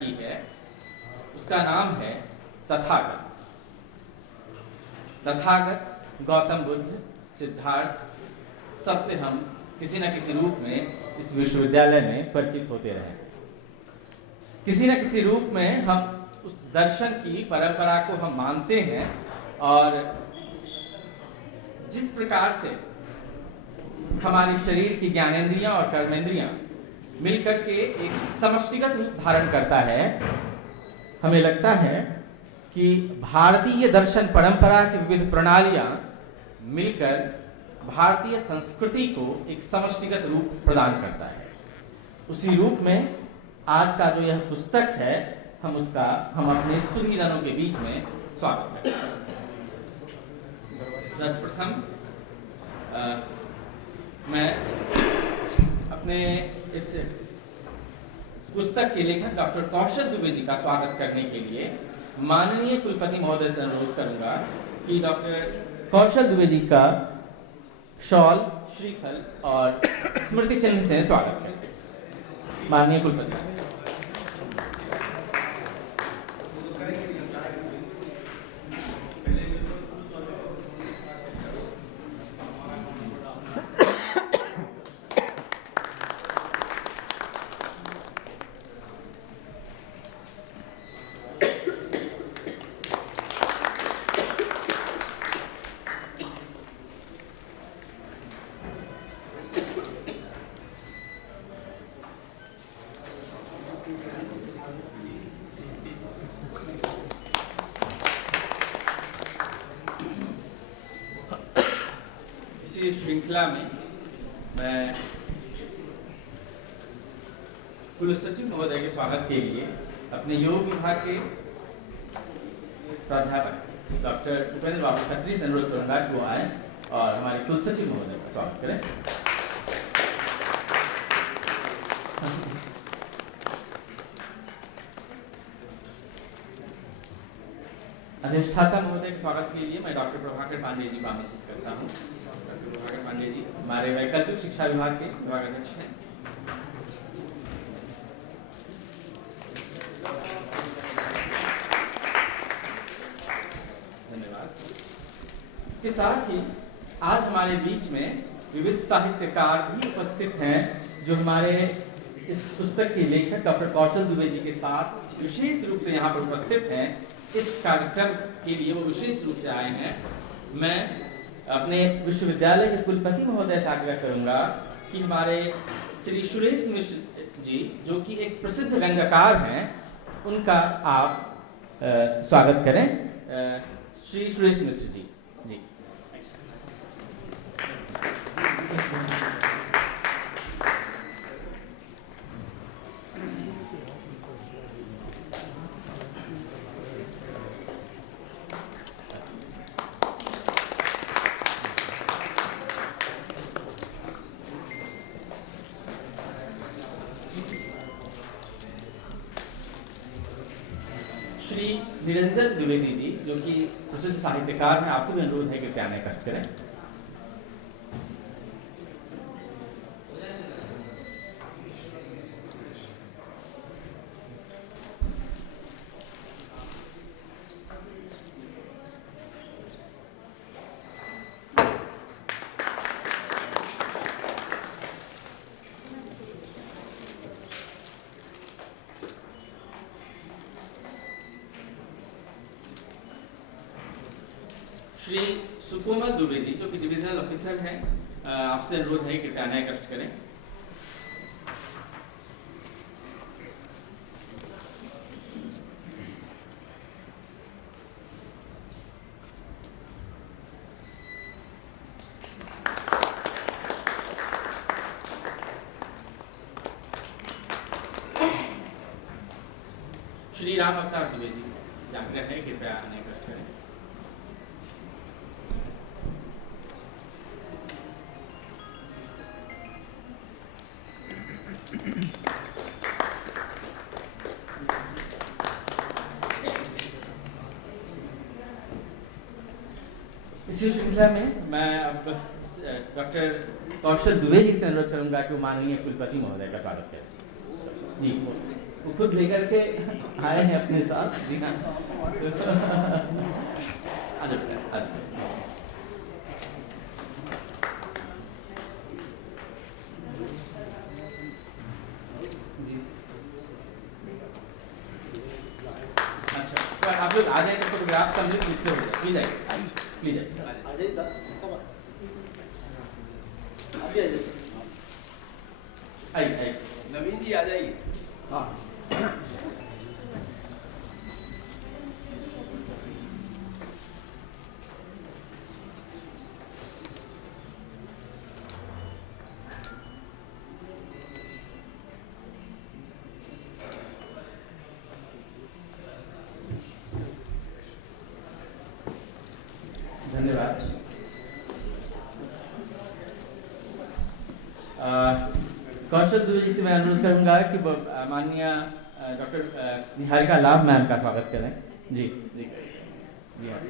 की है, उसका नाम है तथागत। तथागत गौतम बुद्ध, सिद्धार्थ सबसे हम किसी न किसी रूप में इस विश्वविद्यालय में परिचित होते रहे। किसी न किसी रूप में हम उस दर्शन की परंपरा को हम मानते हैं और जिस प्रकार से हमारे शरीर की ज्ञानेंद्रियां और कर्मेंद्रियां मिलकर के एक समष्टिगत रूप धारण करता है, हमें लगता है कि भारतीय दर्शन परंपरा की विविध प्रणालियां मिलकर भारतीय संस्कृति को एक समष्टिगत रूप प्रदान करता है। उसी रूप में आज का जो यह पुस्तक है, हम अपने सुधीजनों के बीच में स्वागत करते हैं। सर्वप्रथम मैं अपने इस पुस्तक के लेखक डॉक्टर कौशल दुबे जी का स्वागत करने के लिए माननीय कुलपति महोदय से अनुरोध करूंगा कि डॉक्टर कौशल दुबे जी का शॉल, श्रीफल और स्मृति चिन्ह से स्वागत करें। माननीय कुलपति। श्रृंखला में मैं कुल सचिव महोदय के स्वागत के लिए अपने योग विभाग के प्राध्यापक डॉक्टर उपेंद्र बाबू खत्री से अनुरोध करूंगा कि वो आए और हमारे कुल सचिव महोदय का स्वागत करें। अधिष्ठाता महोदय के स्वागत के लिए मैं डॉक्टर प्रभाकर पांडे जी को आमंत्रित करता हूँ। डॉक्टर प्रभाकर पांडे जी हमारे वैकल्पिक शिक्षा विभाग के विभाग अध्यक्ष हैं। धन्यवाद। इसके साथ ही आज हमारे बीच में विविध साहित्यकार भी उपस्थित हैं जो हमारे इस पुस्तक के लेखक डॉक्टर कौशल दुबे जी के साथ विशेष रूप से यहाँ पर उपस्थित हैं। इस कार्यक्रम के लिए वो विशेष रूप से आए हैं। मैं अपने विश्वविद्यालय के कुलपति महोदय से आग्रह करूंगा कि हमारे श्री सुरेश मिश्र जी, जो कि एक प्रसिद्ध व्यंग्यकार हैं, उनका आप स्वागत करें। श्री सुरेश मिश्र जी। श्री निरंजन द्विवेदी जी, जो कि प्रसिद्ध साहित्यकार हैं, आपसे भी अनुरोध है कि कृपया आने कष्ट करें। श्री सुकोमल दुबे जी, जो कि डिविजनल ऑफिसर हैं, आपसे अनुरोध है कि कृपया आने कष्ट करें। श्री राम अवतार दुबे जी, आग्रह है कृपया आने कष्ट करें। इसी श्रृंखला में मैं अब डॉक्टर कौशल दुबे जी से अनुरोध करूंगा कि वो माननीय कुलपति महोदय का स्वागत करें। जी। वो खुद लेकर के आए हैं अपने साथ। जी हाँ, आ जाओ, आ जाओ। अच्छा, तो आप लोग आ जाएंगे, फोटोग्राफ सम्मिलित खुद से हो जाए, प्लीज आइए, प्लीज आइए। आ जाइए, आप भी आ जाइए। आइए आइए। नवीन जी आ जाइए। हाँ, धन्यवाद। कौशल दुबे जी से मैं अनुरोध करूंगा कि माननीय डॉक्टर निहारिका लाभ मैम का स्वागत करें। जी जी जी हाँ।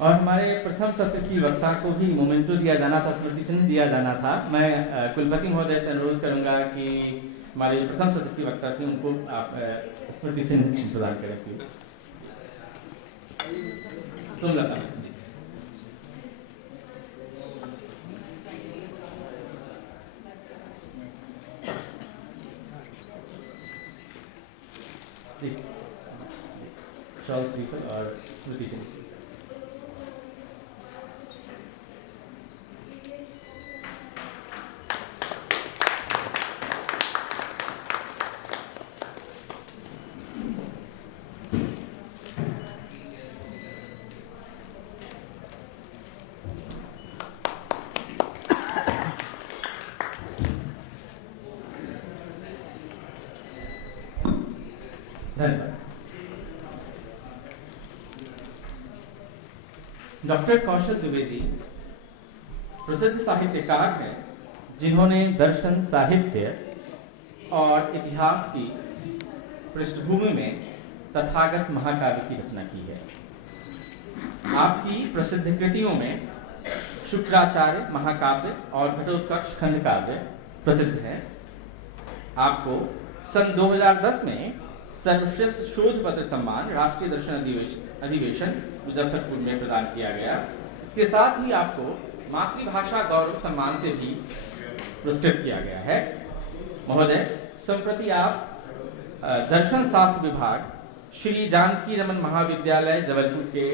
और हमारे प्रथम सत्र की वक्ता को भी मोमेंटो दिया जाना था, स्मृति चिन्ह दिया जाना था। मैं कुलपति महोदय से अनुरोध करूंगा कि हमारे प्रथम सत्र की वक्ता थी उनको आप स्मृति चिन्ह प्रदान करें प्लीज। सोमलता जी। ठीक, शॉल स्लीपर और स्मृति चिन्ह। डॉक्टर कौशल दुबे जी प्रसिद्ध साहित्यकार हैं जिन्होंने दर्शन, साहित्य और इतिहास की पृष्ठभूमि में तथागत महाकाव्य की रचना की है। आपकी प्रसिद्ध कृतियों में शुक्राचार्य महाकाव्य और घटोत्कच खंड काव्य प्रसिद्ध है। आपको सन 2010 में सर्वश्रेष्ठ शोध पत्र सम्मान राष्ट्रीय दर्शन अधिवेशन मुजफ्फरपुर में प्रदान किया गया। इसके साथ ही आपको मातृभाषा गौरव सम्मान से भी पुरस्कृत किया गया है। महोदय, संप्रति आप दर्शन शास्त्र विभाग श्री जानकी रमन महाविद्यालय जबलपुर के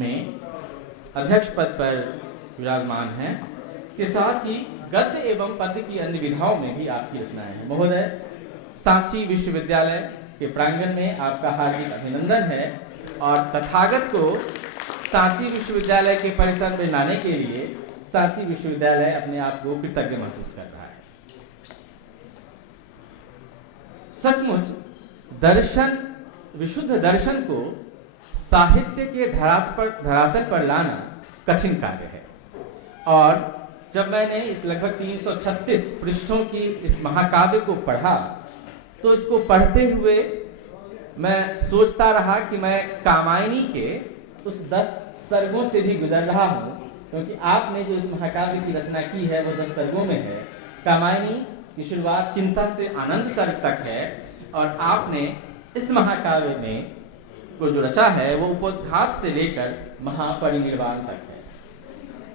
में अध्यक्ष पद पर विराजमान हैं। इसके साथ ही गद्य एवं पद्य की अन्य विधाओं में भी आपकी रचनाएं हैं। महोदय, सांची विश्वविद्यालय के प्रांगण में आपका हार्दिक अभिनंदन है और तथागत को सांची विश्वविद्यालय के परिसर में लाने के लिए सांची विश्वविद्यालय अपने आप को कृतज्ञ महसूस कर रहा है। सचमुच दर्शन, विशुद्ध दर्शन को साहित्य के धरातल पर लाना कठिन कार्य है। और जब मैंने इस लगभग 336 पृष्ठों की इस महाकाव्य को पढ़ा तो इसको पढ़ते हुए मैं सोचता रहा कि मैं कामायनी के उस 10 सर्गों से भी गुजर रहा हूँ, क्योंकि आपने जो इस महाकाव्य की रचना की है वो 10 सर्गों में है। कामायनी की शुरुआत चिंता से आनंद सर्ग तक है और आपने इस महाकाव्य में को जो रचा है वो उपोद्घात से लेकर महापरिनिर्वाण तक है।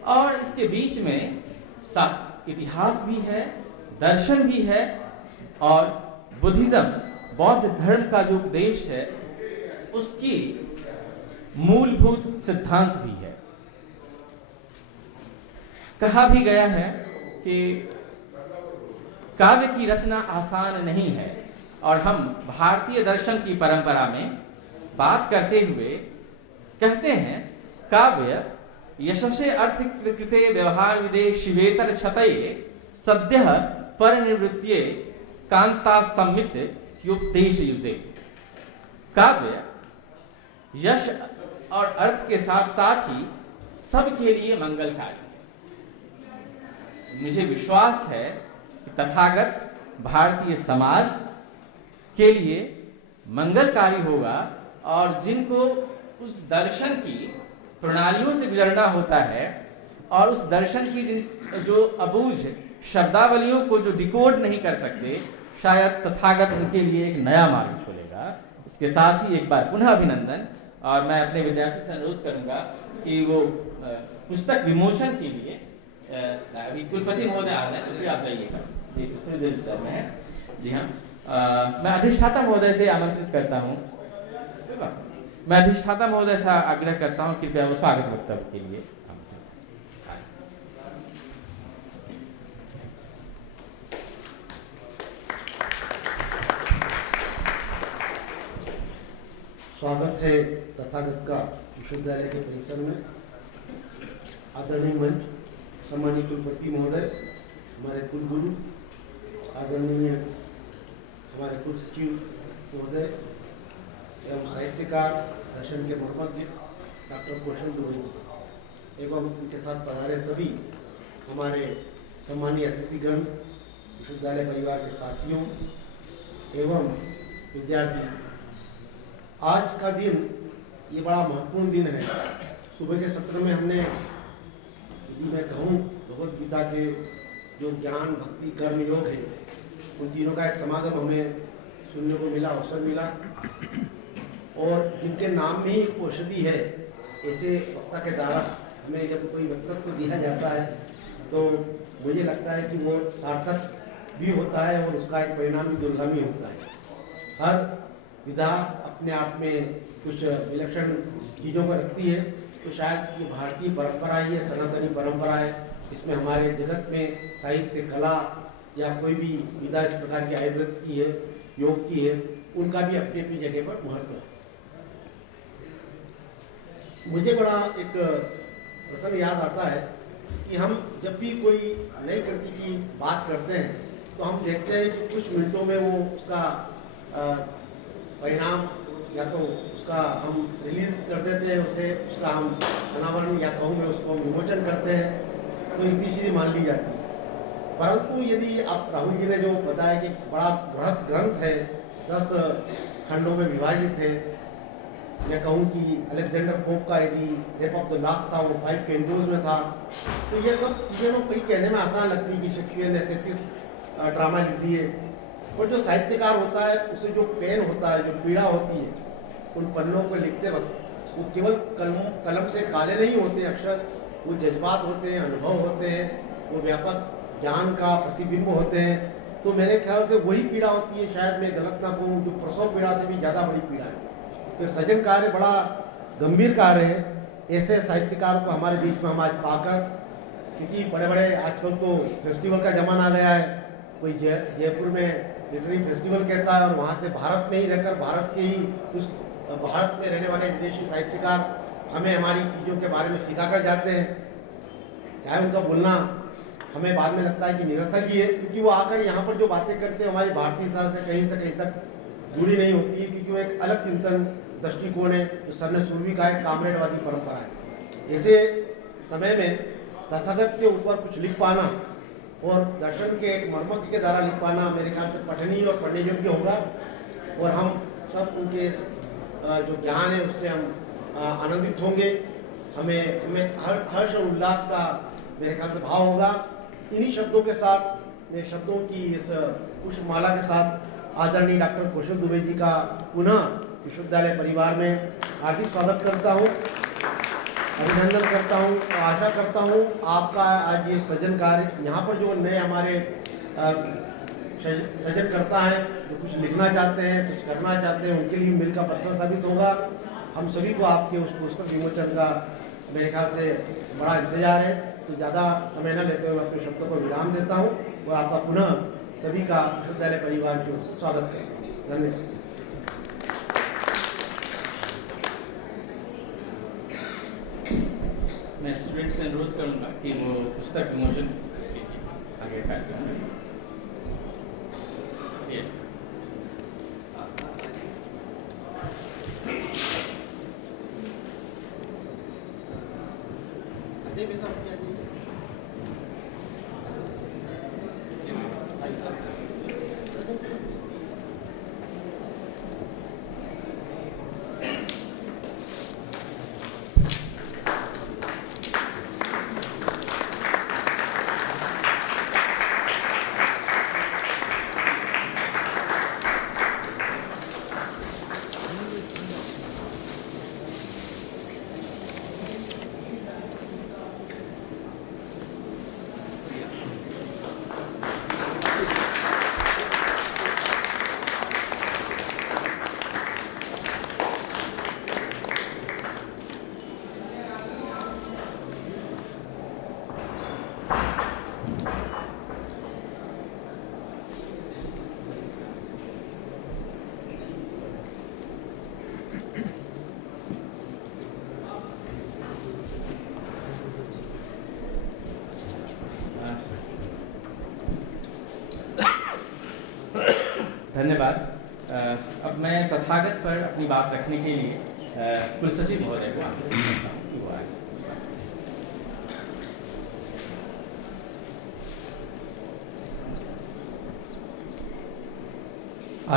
और इसके बीच में इतिहास भी है, दर्शन भी है और बुद्धिज्म, बौद्ध धर्म का जो उपदेश है उसकी मूलभूत सिद्धांत भी है। कहा भी गया है कि काव्य की रचना आसान नहीं है और हम भारतीय दर्शन की परंपरा में बात करते हुए कहते हैं काव्य यशसे अर्थ कृते व्यवहार विदे शिवेतर क्षतये सद्यः परनिवृत्त्ये कांता सम्मित युपदेश युजे। काव्य यश और अर्थ के साथ साथ ही सबके लिए मंगलकारी है। मुझे विश्वास है कि तथागत भारतीय समाज के लिए मंगलकारी होगा, और जिनको उस दर्शन की प्रणालियों से गुजरना होता है और उस दर्शन की जो अबूझ शब्दावलियों को जो डिकोड नहीं कर सकते, शायद तथागत उनके लिए एक नया मार्ग खोलेगा। इसके साथ ही एक बार पुनः अभिनंदन, और मैं अपने विद्यार्थी से अनुरोध करूंगा कि वो पुस्तक विमोचन के लिए अभी कुलपति महोदय आ जाए, तो फिर आप जाइएगा जी, थोड़ी देर विचार में है जी। हाँ, मैं अधिष्ठाता महोदय से आमंत्रित करता हूँ, मैं अधिष्ठाता महोदय से आग्रह करता हूँ कृपया वो स्वागत वक्तव्य के लिए। स्वागत है तथागत का विश्वविद्यालय के परिसर में। आदरणीय मंच, सम्मानित कुलपति महोदय, हमारे कुलगुरु, आदरणीय हमारे कुल सचिव महोदय एवं साहित्यकार, दर्शन के मर्मज्ञ डॉक्टर कौशल दुबे जी, एवं उनके साथ पधारे सभी हमारे सम्मानीय अतिथिगण, विश्वविद्यालय परिवार के साथियों एवं विद्यार्थी। आज का दिन ये बड़ा महत्वपूर्ण दिन है। सुबह के सत्र में हमने, यदि मैं कहूँ, भगवद गीता के जो ज्ञान, भक्ति, कर्म, योग है, उन तीनों का एक समागम हमें सुनने को मिला, अवसर मिला, और जिनके नाम में ही एक औषधि है, ऐसे वक्ता के द्वारा हमें जब कोई व्यक्तित्व दिया जाता है तो मुझे लगता है कि वो सार्थक भी होता है और उसका एक परिणाम भी दुर्गामी होता है। हर विधा अपने आप में कुछ विलक्षण चीज़ों को रखती है, तो शायद ये भारतीय परंपरा ही है, सनातनी परंपरा है। इसमें हमारे जगत में साहित्य, कला या कोई भी विधा इस प्रकार की आयुर्वेद की है, योग की है, उनका भी अपनी अपनी जगह पर महत्व है। मुझे बड़ा एक प्रसंग याद आता है कि हम जब भी कोई नई कृति की बात करते हैं तो हम देखते हैं कि कुछ मिनटों में वो उसका परिणाम या तो उसका हम रिलीज कर देते हैं, उसका हम अनावरण या कहूँ मैं उसको विमोचन करते हैं, तो इतिश्री मान ली जाती है। परंतु यदि आप राहुल जी ने जो बताया कि बड़ा बृहद ग्रंथ है, 10 खंडों में विभाजित है, मैं कहूँ कि अलेक्जेंडर पोप का यदि रेप ऑफ द लॉक था वो 5 कैंटोज में था, तो ये सब चीज़ें कहीं कहने में आसान लगती है कि शेक्सपियर ने 37 ड्रामा लिख दिए, और जो साहित्यकार होता है उसे जो पेन होता है, जो पीड़ा होती है उन पन्नों को लिखते वक्त, वो केवल कलम से काले नहीं होते अक्षर, वो जज्बात होते हैं, अनुभव होते हैं, वो व्यापक ज्ञान का प्रतिबिंब होते हैं। तो मेरे ख्याल से वही पीड़ा होती है, शायद मैं गलत ना कहूँ, जो प्रसव पीड़ा से भी ज़्यादा बड़ी पीड़ा है। तो सृजन कार्य बड़ा गंभीर कार्य है। ऐसे साहित्यकारों को हमारे बीच में हम आज पाकर, क्योंकि बड़े बड़े आजकल तो फेस्टिवल का ज़माना आ गया है, कोई जयपुर में लिटरेरी फेस्टिवल कहता है और वहाँ से भारत में ही रहकर भारत के ही कुछ भारत में रहने वाले विदेशी साहित्यकार हमें हमारी चीज़ों के बारे में सिखा कर जाते हैं। चाहे उनका बोलना हमें बाद में लगता है कि निरर्थक ही है, क्योंकि वो आकर यहाँ पर जो बातें करते हैं हमारी भारतीय इतिहास से कहीं तक जुड़ी नहीं होती है, क्योंकि वो एक अलग चिंतन दृष्टिकोण है, जो सर ने शुरू भी कहा है, कामरेडवादी परंपरा है। ऐसे समय में तथागत के ऊपर कुछ लिख पाना और दर्शन के एक मर्मज्ञ के द्वारा लिख पाना मेरे ख्याल से पठनीय और पढ़ने योग्य होगा, और हम सब उनके जो ज्ञान है उससे हम आनंदित होंगे। हमें हर्ष और उल्लास का मेरे ख्याल से भाव होगा। इन्हीं शब्दों के साथ, मैं शब्दों की इस पुष्पमाला के साथ आदरणीय डॉक्टर कौशल दुबे जी का पुनः विश्वविद्यालय परिवार में हार्दिक स्वागत करता हूँ, अभिनंदन करता हूँ, और आशा करता हूँ आपका आज ये सृजन कार्य, यहाँ पर जो नए हमारे सृजन करता है, जो कुछ लिखना चाहते हैं, कुछ करना चाहते हैं, उनके लिए मिल का पत्थर साबित होगा। हम सभी को आपके उस पुस्तक विमोचन का मेरे ख्याल से बड़ा इंतजार है। तो ज़्यादा समय न लेते हुए अपने शब्दों को विराम देता हूँ और आपका पुनः सभी का विश्वविद्यालय परिवार की ओर से स्वागत करता हूँ। धन्यवाद। मैं स्टूडेंट से अनुरोध करूंगा कि वो पुस्तक विमोचन आगे कार्यक्रम में आइए भाई साहब, आइए। धन्यवाद। अब मैं तथागत पर अपनी बात रखने के लिए कुलसचिव महोदय को आमंत्रित करता हूं कि वो आए।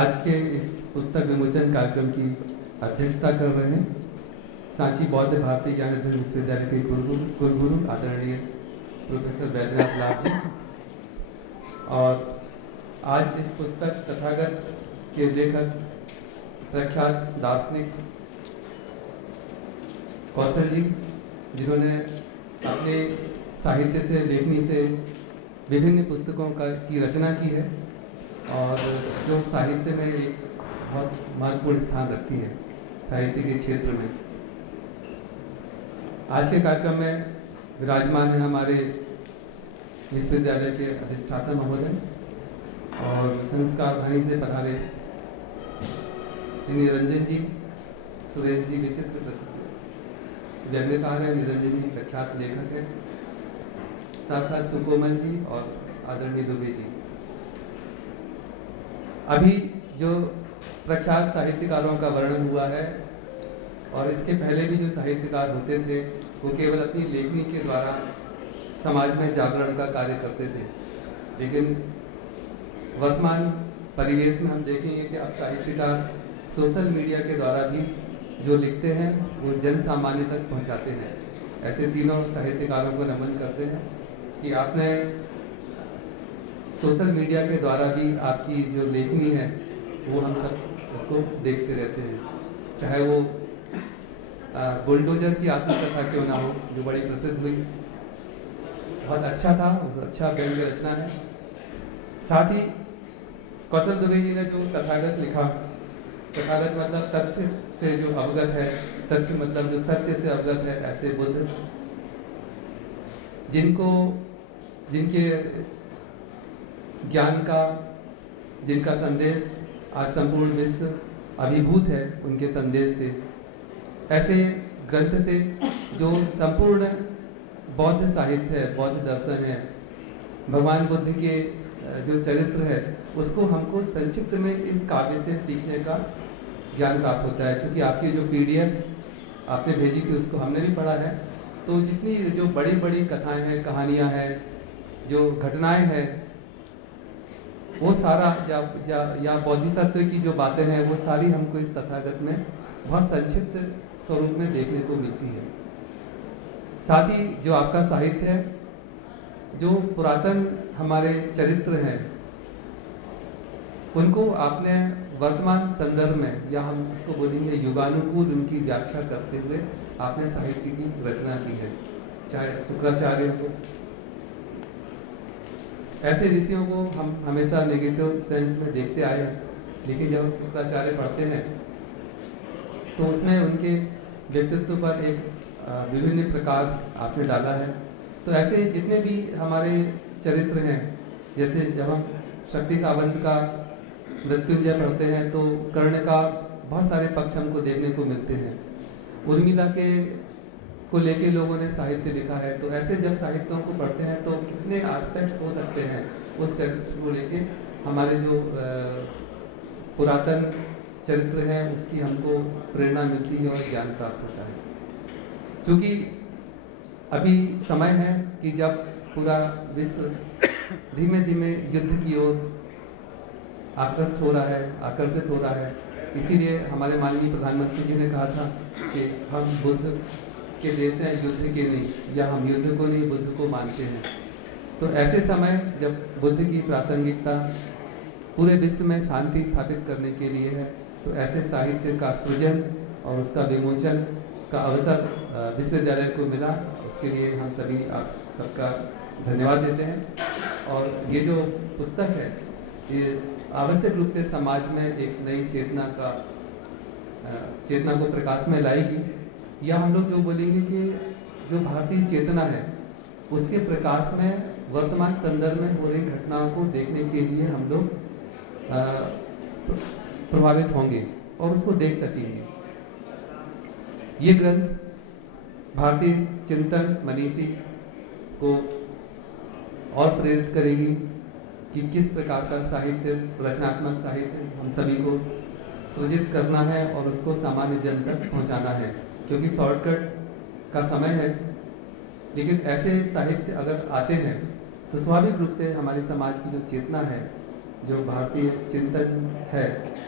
आज के इस पुस्तक विमोचन कार्यक्रम की अध्यक्षता कर रहे हैं सांची बौद्ध भारतीय ज्ञानोदय विश्वविद्यालय के कुलगुरु आदरणीय प्रोफेसर वैद्यनाथ लाल जी। और आज इस पुस्तक तथागत के लेखक प्रख्यात दार्शनिक कौशल जी, जिन्होंने अपने साहित्य से, लेखनी से विभिन्न पुस्तकों की रचना की है और जो साहित्य में एक बहुत महत्वपूर्ण स्थान रखती है साहित्य के क्षेत्र में। आज के कार्यक्रम में विराजमान है हमारे विश्वविद्यालय के अधिष्ठाता महोदय और संस्कार वाणी से पधारे श्री निरंजन जी, सुरेश जी विचित्र प्रसिद्ध व्यंग्यकार है, निरंजन जी प्रख्यात लेखक है, साथ साथ सुकोमल जी और आदरणीय दुबे जी। अभी जो प्रख्यात साहित्यकारों का वर्णन हुआ है और इसके पहले भी जो साहित्यकार होते थे वो केवल अपनी लेखनी के द्वारा समाज में जागरण का कार्य करते थे, लेकिन वर्तमान परिवेश में हम देखेंगे कि अब साहित्यकार सोशल मीडिया के द्वारा भी जो लिखते हैं वो जन सामान्य तक पहुंचाते हैं। ऐसे तीनों साहित्यकारों को नमन करते हैं कि आपने सोशल मीडिया के द्वारा भी आपकी जो लेखनी है वो हम सब उसको देखते रहते हैं, चाहे वो बुलडोजर की आत्मकथा क्यों ना हो जो बड़ी प्रसिद्ध हुई, बहुत अच्छा था, अच्छा व्यंग्य रचना है। साथ ही कौशल दुबे जी ने जो तथागत लिखा, तथागत मतलब तथ्य से जो अवगत है, तथ्य मतलब जो सत्य से अवगत है, ऐसे बुद्ध जिनके ज्ञान का, जिनका संदेश आज संपूर्ण विश्व अभिभूत है उनके संदेश से, ऐसे ग्रंथ से जो संपूर्ण बौद्ध साहित्य है, बौद्ध दर्शन है, भगवान बुद्ध के जो चरित्र है उसको हमको संक्षिप्त में इस काव्य से सीखने का ज्ञान प्राप्त होता है। क्योंकि आपकी जो PDF आपने भेजी थी उसको हमने भी पढ़ा है, तो जितनी जो बड़ी बड़ी कथाएं हैं, कहानियां हैं, जो घटनाएं हैं, वो सारा या बोधिसत्व की जो बातें हैं वो सारी हमको इस तथागत में बहुत संक्षिप्त स्वरूप में देखने को मिलती है। साथ ही जो आपका साहित्य है, जो पुरातन हमारे चरित्र हैं, उनको आपने वर्तमान संदर्भ में, या हम उसको बोलेंगे युगानुकूल, उनकी व्याख्या करते हुए आपने साहित्य की रचना की है। चाहे शुक्राचार्य को, ऐसे ऋषियों को हम हमेशा नेगेटिव सेंस में देखते आए हैं, लेकिन जब हम शुक्राचार्य पढ़ते हैं तो उसमें उनके व्यक्तित्व पर एक विभिन्न प्रकाश आपने डाला है। तो ऐसे जितने भी हमारे चरित्र हैं, जैसे जब हम शक्ति सावंत का मृत्युंजय पढ़ते हैं तो कर्ण का बहुत सारे पक्ष हमको देखने को मिलते हैं। उर्मिला को लेके लोगों ने साहित्य लिखा है, तो ऐसे जब साहित्यों को पढ़ते हैं तो कितने एस्पेक्ट्स हो सकते हैं उस चरित्र को लेके। हमारे जो पुरातन चरित्र हैं उसकी हमको प्रेरणा मिलती है और ज्ञान प्राप्त होता है। क्योंकि अभी समय है कि जब पूरा विश्व धीमे धीमे युद्ध की ओर आकर्षित हो रहा है, इसीलिए हमारे माननीय प्रधानमंत्री जी ने कहा था कि हम बुद्ध के देश हैं, युद्ध के नहीं, या हम युद्ध को नहीं बुद्ध को मानते हैं। तो ऐसे समय जब बुद्ध की प्रासंगिकता पूरे विश्व में शांति स्थापित करने के लिए है, तो ऐसे साहित्य का सृजन और उसका विमोचन का अवसर विश्वविद्यालय को मिला। उसके लिए हम सभी आप सबका धन्यवाद देते हैं। और ये जो पुस्तक है, ये आवश्यक रूप से समाज में एक नई चेतना को प्रकाश में लाएगी, या हम लोग जो बोलेंगे कि जो भारतीय चेतना है उसके प्रकाश में वर्तमान संदर्भ में हो रही घटनाओं को देखने के लिए हम लोग प्रभावित होंगे और उसको देख सकेंगे। ये ग्रंथ भारतीय चिंतन मनीषी को और प्रेरित करेगी कि किस प्रकार का साहित्य, रचनात्मक साहित्य हम सभी को सृजित करना है और उसको सामान्य जन तक पहुंचाना है, क्योंकि शॉर्टकट का समय है। लेकिन ऐसे साहित्य अगर आते हैं तो स्वाभाविक रूप से हमारे समाज की जो चेतना है, जो भारतीय चिंतन है,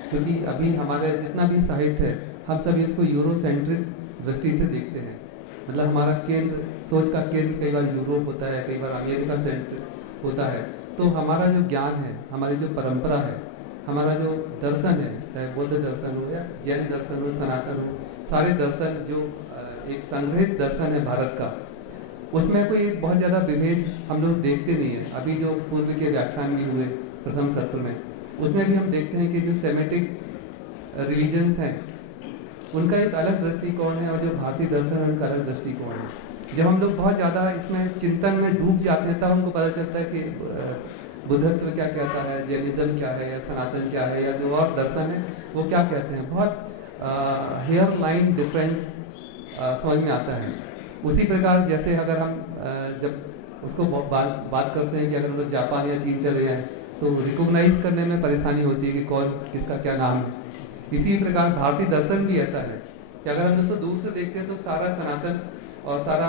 क्योंकि अभी हमारे जितना भी साहित्य है हम सभी इसको यूरोसेंट्रिक दृष्टि से देखते हैं। मतलब हमारा केंद्र, सोच का केंद्र कई बार यूरोप होता है, कई बार अमेरिका सेंट्रिक होता है। तो हमारा जो ज्ञान है, हमारी जो परंपरा है, हमारा जो दर्शन है, चाहे बौद्ध दर्शन हो या जैन दर्शन हो, सनातन हो, सारे दर्शन जो एक संग्रहित दर्शन है भारत का, उसमें कोई बहुत ज़्यादा विभेद हम लोग देखते नहीं है। अभी जो पूर्व के व्याख्यान भी हुए प्रथम सत्र में, उसमें भी हम देखते हैं कि जो सेमेटिक रिलीजन्स हैं उनका एक अलग दृष्टिकोण है और जो भारतीय दर्शन है उनका अलग दृष्टिकोण है। जब हम लोग बहुत ज़्यादा इसमें चिंतन में डूब जाते हैं तब हमको पता चलता है कि बुद्धत्व क्या कहता है, जैनिज्म क्या है, या सनातन क्या है, या जो और दर्शन है वो क्या कहते हैं। बहुत हेयर लाइन डिफरेंस समझ में आता है। उसी प्रकार जैसे अगर हम जब उसको बात करते हैं कि अगर हम लोग जापान या चीन चले जाएँ तो रिकॉग्नाइज करने में परेशानी होती है कि कौन किसका क्या नाम है। इसी प्रकार भारतीय दर्शन भी ऐसा है कि अगर हम उसको दूर से देखते हैं तो सारा सनातन और सारा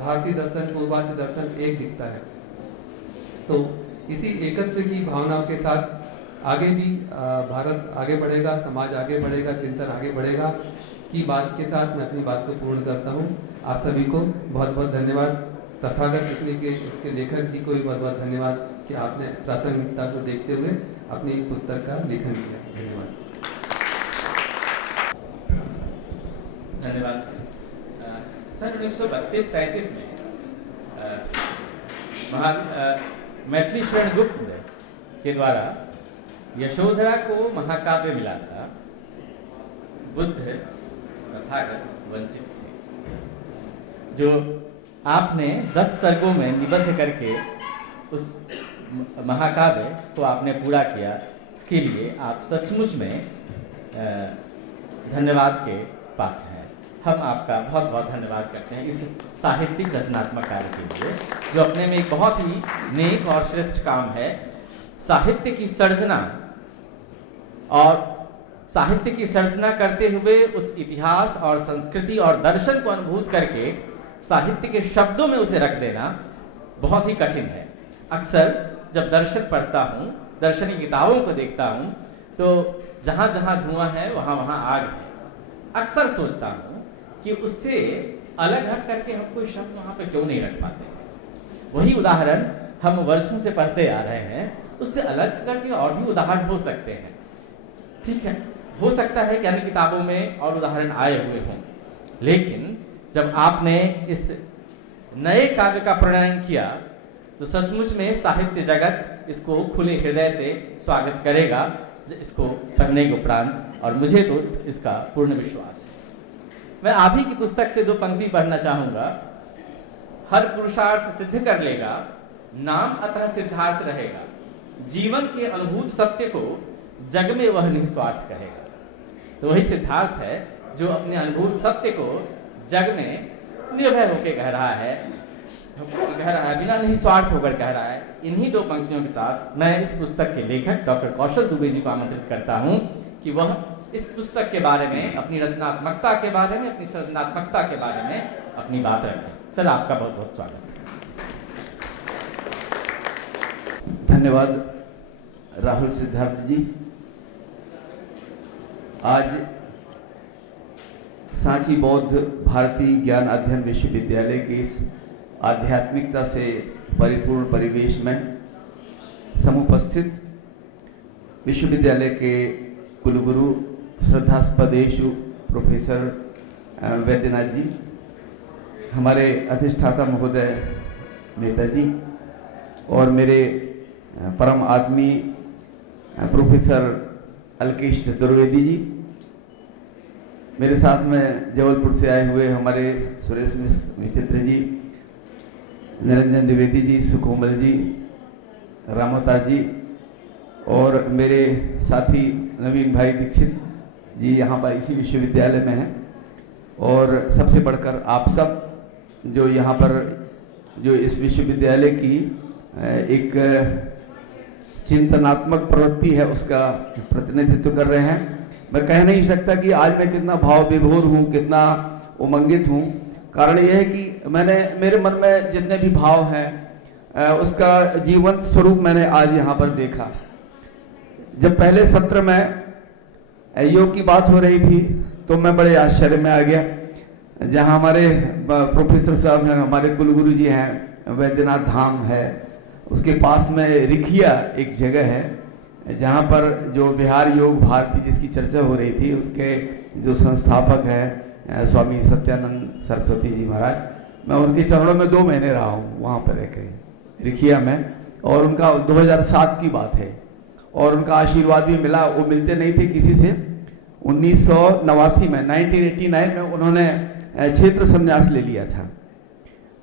भारतीय दर्शन, पूर्वांचल दर्शन एक दिखता है। तो इसी एकत्व की भावनाओं के साथ आगे भी भारत आगे बढ़ेगा, समाज आगे बढ़ेगा, चिंतन आगे बढ़ेगा की बात के साथ मैं अपनी बात को पूर्ण करता हूँ। आप सभी को बहुत बहुत धन्यवाद। तथागत लिखने के इसके लेखक जी को भी बहुत बहुत धन्यवाद कि आपने प्रासंगिकता को देखते हुए अपनी पुस्तक का लेखन किया। धन्यवाद। धन्यवाद सर। सन 1932-33 में मैथिली शरण गुप्त के द्वारा यशोधरा को महाकाव्य मिला था। बुद्ध तथागत वंचित थे, जो आपने 10 सर्गों में निबद्ध करके उस महाकाव्य को आपने पूरा किया। इसके लिए आप सचमुच में धन्यवाद के पात्र हैं। हम आपका बहुत बहुत धन्यवाद करते हैं इस साहित्यिक रचनात्मक कार्य के लिए, जो अपने में एक बहुत ही नेक और श्रेष्ठ काम है। साहित्य की सर्जना और साहित्य की सर्जना करते हुए उस इतिहास और संस्कृति और दर्शन को अनुभूत करके साहित्य के शब्दों में उसे रख देना बहुत ही कठिन है। अक्सर जब दर्शन पढ़ता हूँ, दर्शनी किताबों को देखता हूँ, तो जहाँ जहाँ धुआं है वहाँ वहाँ आग है। अक्सर सोचता हूँ कि उससे अलग हट करके हम कोई शब्द वहाँ पे क्यों नहीं रख पाते। वही उदाहरण हम वर्षों से पढ़ते आ रहे हैं, उससे अलग करके और भी उदाहरण हो सकते हैं। ठीक है, हो सकता है कि अन्य किताबों में और उदाहरण आए हुए हों, लेकिन जब आपने इस नए काव्य का प्रणयन किया तो सचमुच में साहित्य जगत इसको खुले हृदय से स्वागत करेगा, इसको पढ़ने के उपरांत। और मुझे तो इसका पूर्ण विश्वास है। मैं आप ही की पुस्तक से 2 पंक्ति पढ़ना चाहूंगा। हर पुरुषार्थ सिद्ध कर लेगा, नाम अतः सिद्धार्थ रहेगा। जीवन के अनुभूत सत्य को जग में वह निस्वार्थ कहेगा। तो वही सिद्धार्थ है जो अपने अनुभूत सत्य को जग में निर्भय होकर कह रहा है, बिना निस्वार्थ होकर कह रहा है। इन्हीं 2 पंक्तियों के साथ मैं इस पुस्तक के लेखक डॉक्टर कौशल दुबे जी को आमंत्रित करता हूं कि वह इस पुस्तक के बारे में, अपनी रचनात्मकता के बारे में, अपनी सृजनात्मकता के बारे में अपनी बात रखें। सर आपका बहुत बहुत स्वागत है। धन्यवाद राहुल सिद्धार्थ जी। आज सांची बौद्ध भारतीय ज्ञान अध्ययन विश्वविद्यालय के इस आध्यात्मिकता से परिपूर्ण परिवेश में समुपस्थित विश्वविद्यालय के कुलगुरु श्रद्धास्पदेशु प्रोफेसर वैद्यनाथ जी, हमारे अधिष्ठाता महोदय मेहता जी और मेरे परम आदमी प्रोफेसर अलकेश चतुर्वेदी जी, मेरे साथ में जबलपुर से आए हुए हमारे सुरेश मिचित्र जी, निरंजन द्विवेदी जी, सुकोमल जी, रामोतार जी और मेरे साथी नवीन भाई दीक्षित जी यहाँ पर इसी विश्वविद्यालय में हैं। और सबसे बढ़कर आप सब जो यहाँ पर जो इस विश्वविद्यालय की एक चिंतनात्मक प्रवृत्ति है उसका प्रतिनिधित्व कर रहे हैं। मैं कह नहीं सकता कि आज मैं कितना भाव विभोर हूँ, कितना उमंगित हूँ। कारण यह है कि मेरे मन में जितने भी भाव हैं उसका जीवंत स्वरूप मैंने आज यहाँ पर देखा। जब पहले सत्र में योग की बात हो रही थी तो मैं बड़े आश्चर्य में आ गया, जहाँ हमारे प्रोफेसर साहब हैं, हमारे कुलगुरु जी हैं, वैद्यनाथ धाम है, उसके पास में रिखिया एक जगह है जहाँ पर जो बिहार योग भारती जिसकी चर्चा हो रही थी उसके जो संस्थापक हैं स्वामी सत्यानंद सरस्वती जी महाराज, मैं उनके चरणों में 2 महीने रहा हूँ वहाँ पर रहकर रिखिया में। और उनका 2007 की बात है और उनका आशीर्वाद भी मिला। वो मिलते नहीं थे किसी से। 1989 में 1989 में उन्होंने क्षेत्र संन्यास ले लिया था।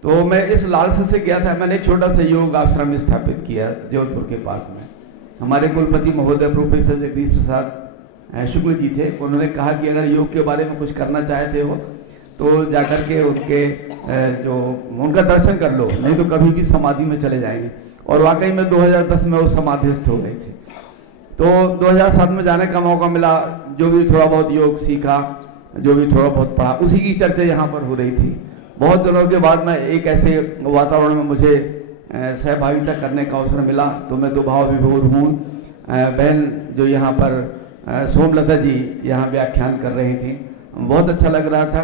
तो मैं इस लालसा से गया था। मैंने एक छोटा सा योग आश्रम स्थापित किया जबलपुर के पास में। हमारे कुलपति महोदय प्रोफेसर जगदीश प्रसाद शुक्ल जी थे। उन्होंने कहा कि अगर योग के बारे में कुछ करना चाहते हो तो जाकर के उनके जो उनका दर्शन कर लो, नहीं तो कभी भी समाधि में चले जाएंगे। और वाकई में 2010 में वो समाधिस्थ हो गए थे। तो 2007 में जाने का मौका मिला। जो भी थोड़ा बहुत योग सीखा, जो भी थोड़ा बहुत पढ़ा, उसी की चर्चा यहाँ पर हो रही थी। बहुत दिनों के बाद में एक ऐसे वातावरण में मुझे सहभागिता करने का अवसर मिला तो मैं 2 भाव विभोर हूँ। बहन जो यहाँ पर सोमलता जी यहाँ व्याख्यान कर रही थी, बहुत अच्छा लग रहा था।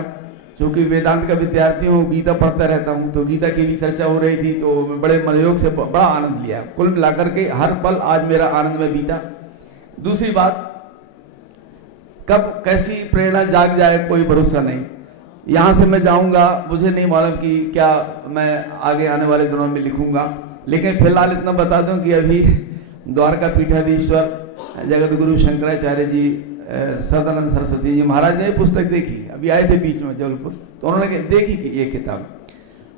क्योंकि वेदांत का विद्यार्थी हूँ, गीता पढ़ता रहता हूँ, तो गीता की भी चर्चा हो रही थी तो बड़े मनोयोग से बड़ा आनंद लिया। कुल मिलाकर के हर पल आज मेरा आनंद में बीता। दूसरी बात, कब कैसी प्रेरणा जाग जाए कोई भरोसा नहीं। यहाँ से मैं जाऊँगा, मुझे नहीं मालूम कि क्या मैं आगे आने वाले दिनों में लिखूँगा, लेकिन फिलहाल इतना बता दूँ कि अभी द्वारका पीठाधीश्वर जगत गुरु शंकराचार्य जी सदानंद सरस्वती जी महाराज ने पुस्तक देखी, अभी आए थे बीच में जबलपुर, तो उन्होंने देखी कि ये किताब,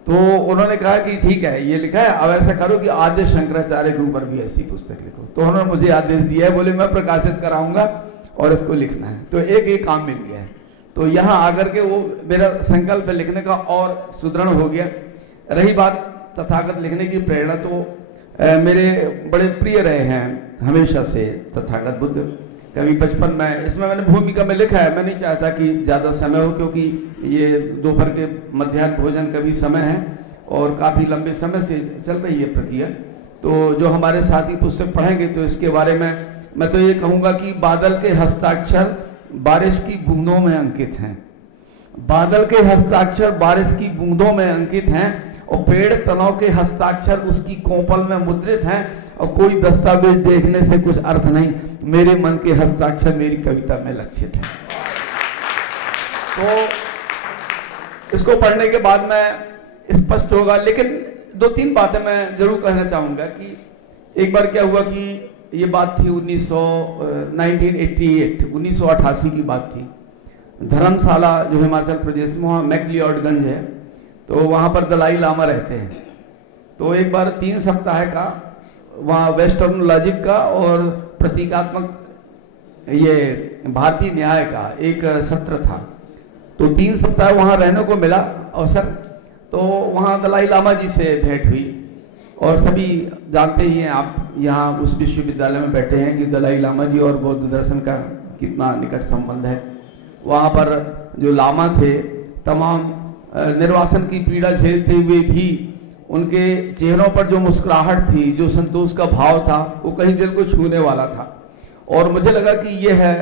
तो उन्होंने कहा कि ठीक है ये लिखा है, अब ऐसा करो कि आद्य शंकराचार्य के ऊपर भी ऐसी पुस्तक लिखो। तो उन्होंने मुझे आदेश दिया है, बोले मैं प्रकाशित कराऊंगा और इसको लिखना है। तो एक काम मिल गया है। तो यहाँ आकर के वो मेरा संकल्प लिखने का और सुदृढ़ हो गया। रही बात तथागत लिखने की प्रेरणा, तो मेरे बड़े प्रिय रहे हैं हमेशा से तथागत बुद्ध। कभी बचपन में इसमें मैंने भूमिका में लिखा है। मैं नहीं चाहता कि ज़्यादा समय हो, क्योंकि ये दोपहर के मध्याह्न भोजन का भी समय है और काफ़ी लंबे समय से चल रही है प्रक्रिया। तो जो हमारे साथी पुस्तक पढ़ेंगे तो इसके बारे में मैं तो ये कहूँगा कि बादल के हस्ताक्षर बारिश की बूंदों में अंकित हैं। बादल के हस्ताक्षर बारिश की बूंदों में अंकित हैं और पेड़ तनों के हस्ताक्षर उसकी कोपल में मुद्रित हैं। और कोई दस्तावेज देखने से कुछ अर्थ नहीं, मेरे मन के हस्ताक्षर मेरी कविता में लक्षित है। तो इसको पढ़ने के बाद में स्पष्ट होगा। लेकिन 2-3 बातें मैं जरूर कहना चाहूँगा कि एक बार क्या हुआ कि ये बात थी 1988 की बात थी। धर्मशाला जो हिमाचल प्रदेश में, वहाँ मैक्लियोडगंज है, तो वहाँ पर दलाई लामा रहते हैं। तो एक बार 3 सप्ताह का वहाँ वेस्टर्न लॉजिक का और प्रतीकात्मक ये भारतीय न्याय का एक सत्र था। तो 3 सप्ताह वहाँ रहने को मिला अवसर। तो वहाँ दलाई लामा जी से भेंट हुई और सभी जानते ही हैं आप यहाँ उस विश्वविद्यालय में बैठे हैं कि दलाई लामा जी और बौद्ध दर्शन का कितना निकट संबंध है। वहाँ पर जो लामा थे तमाम निर्वासन की पीड़ा झेलते हुए भी उनके चेहरों पर जो मुस्कुराहट थी, जो संतोष का भाव था, वो कहीं दिल को छूने वाला था। और मुझे लगा कि ये है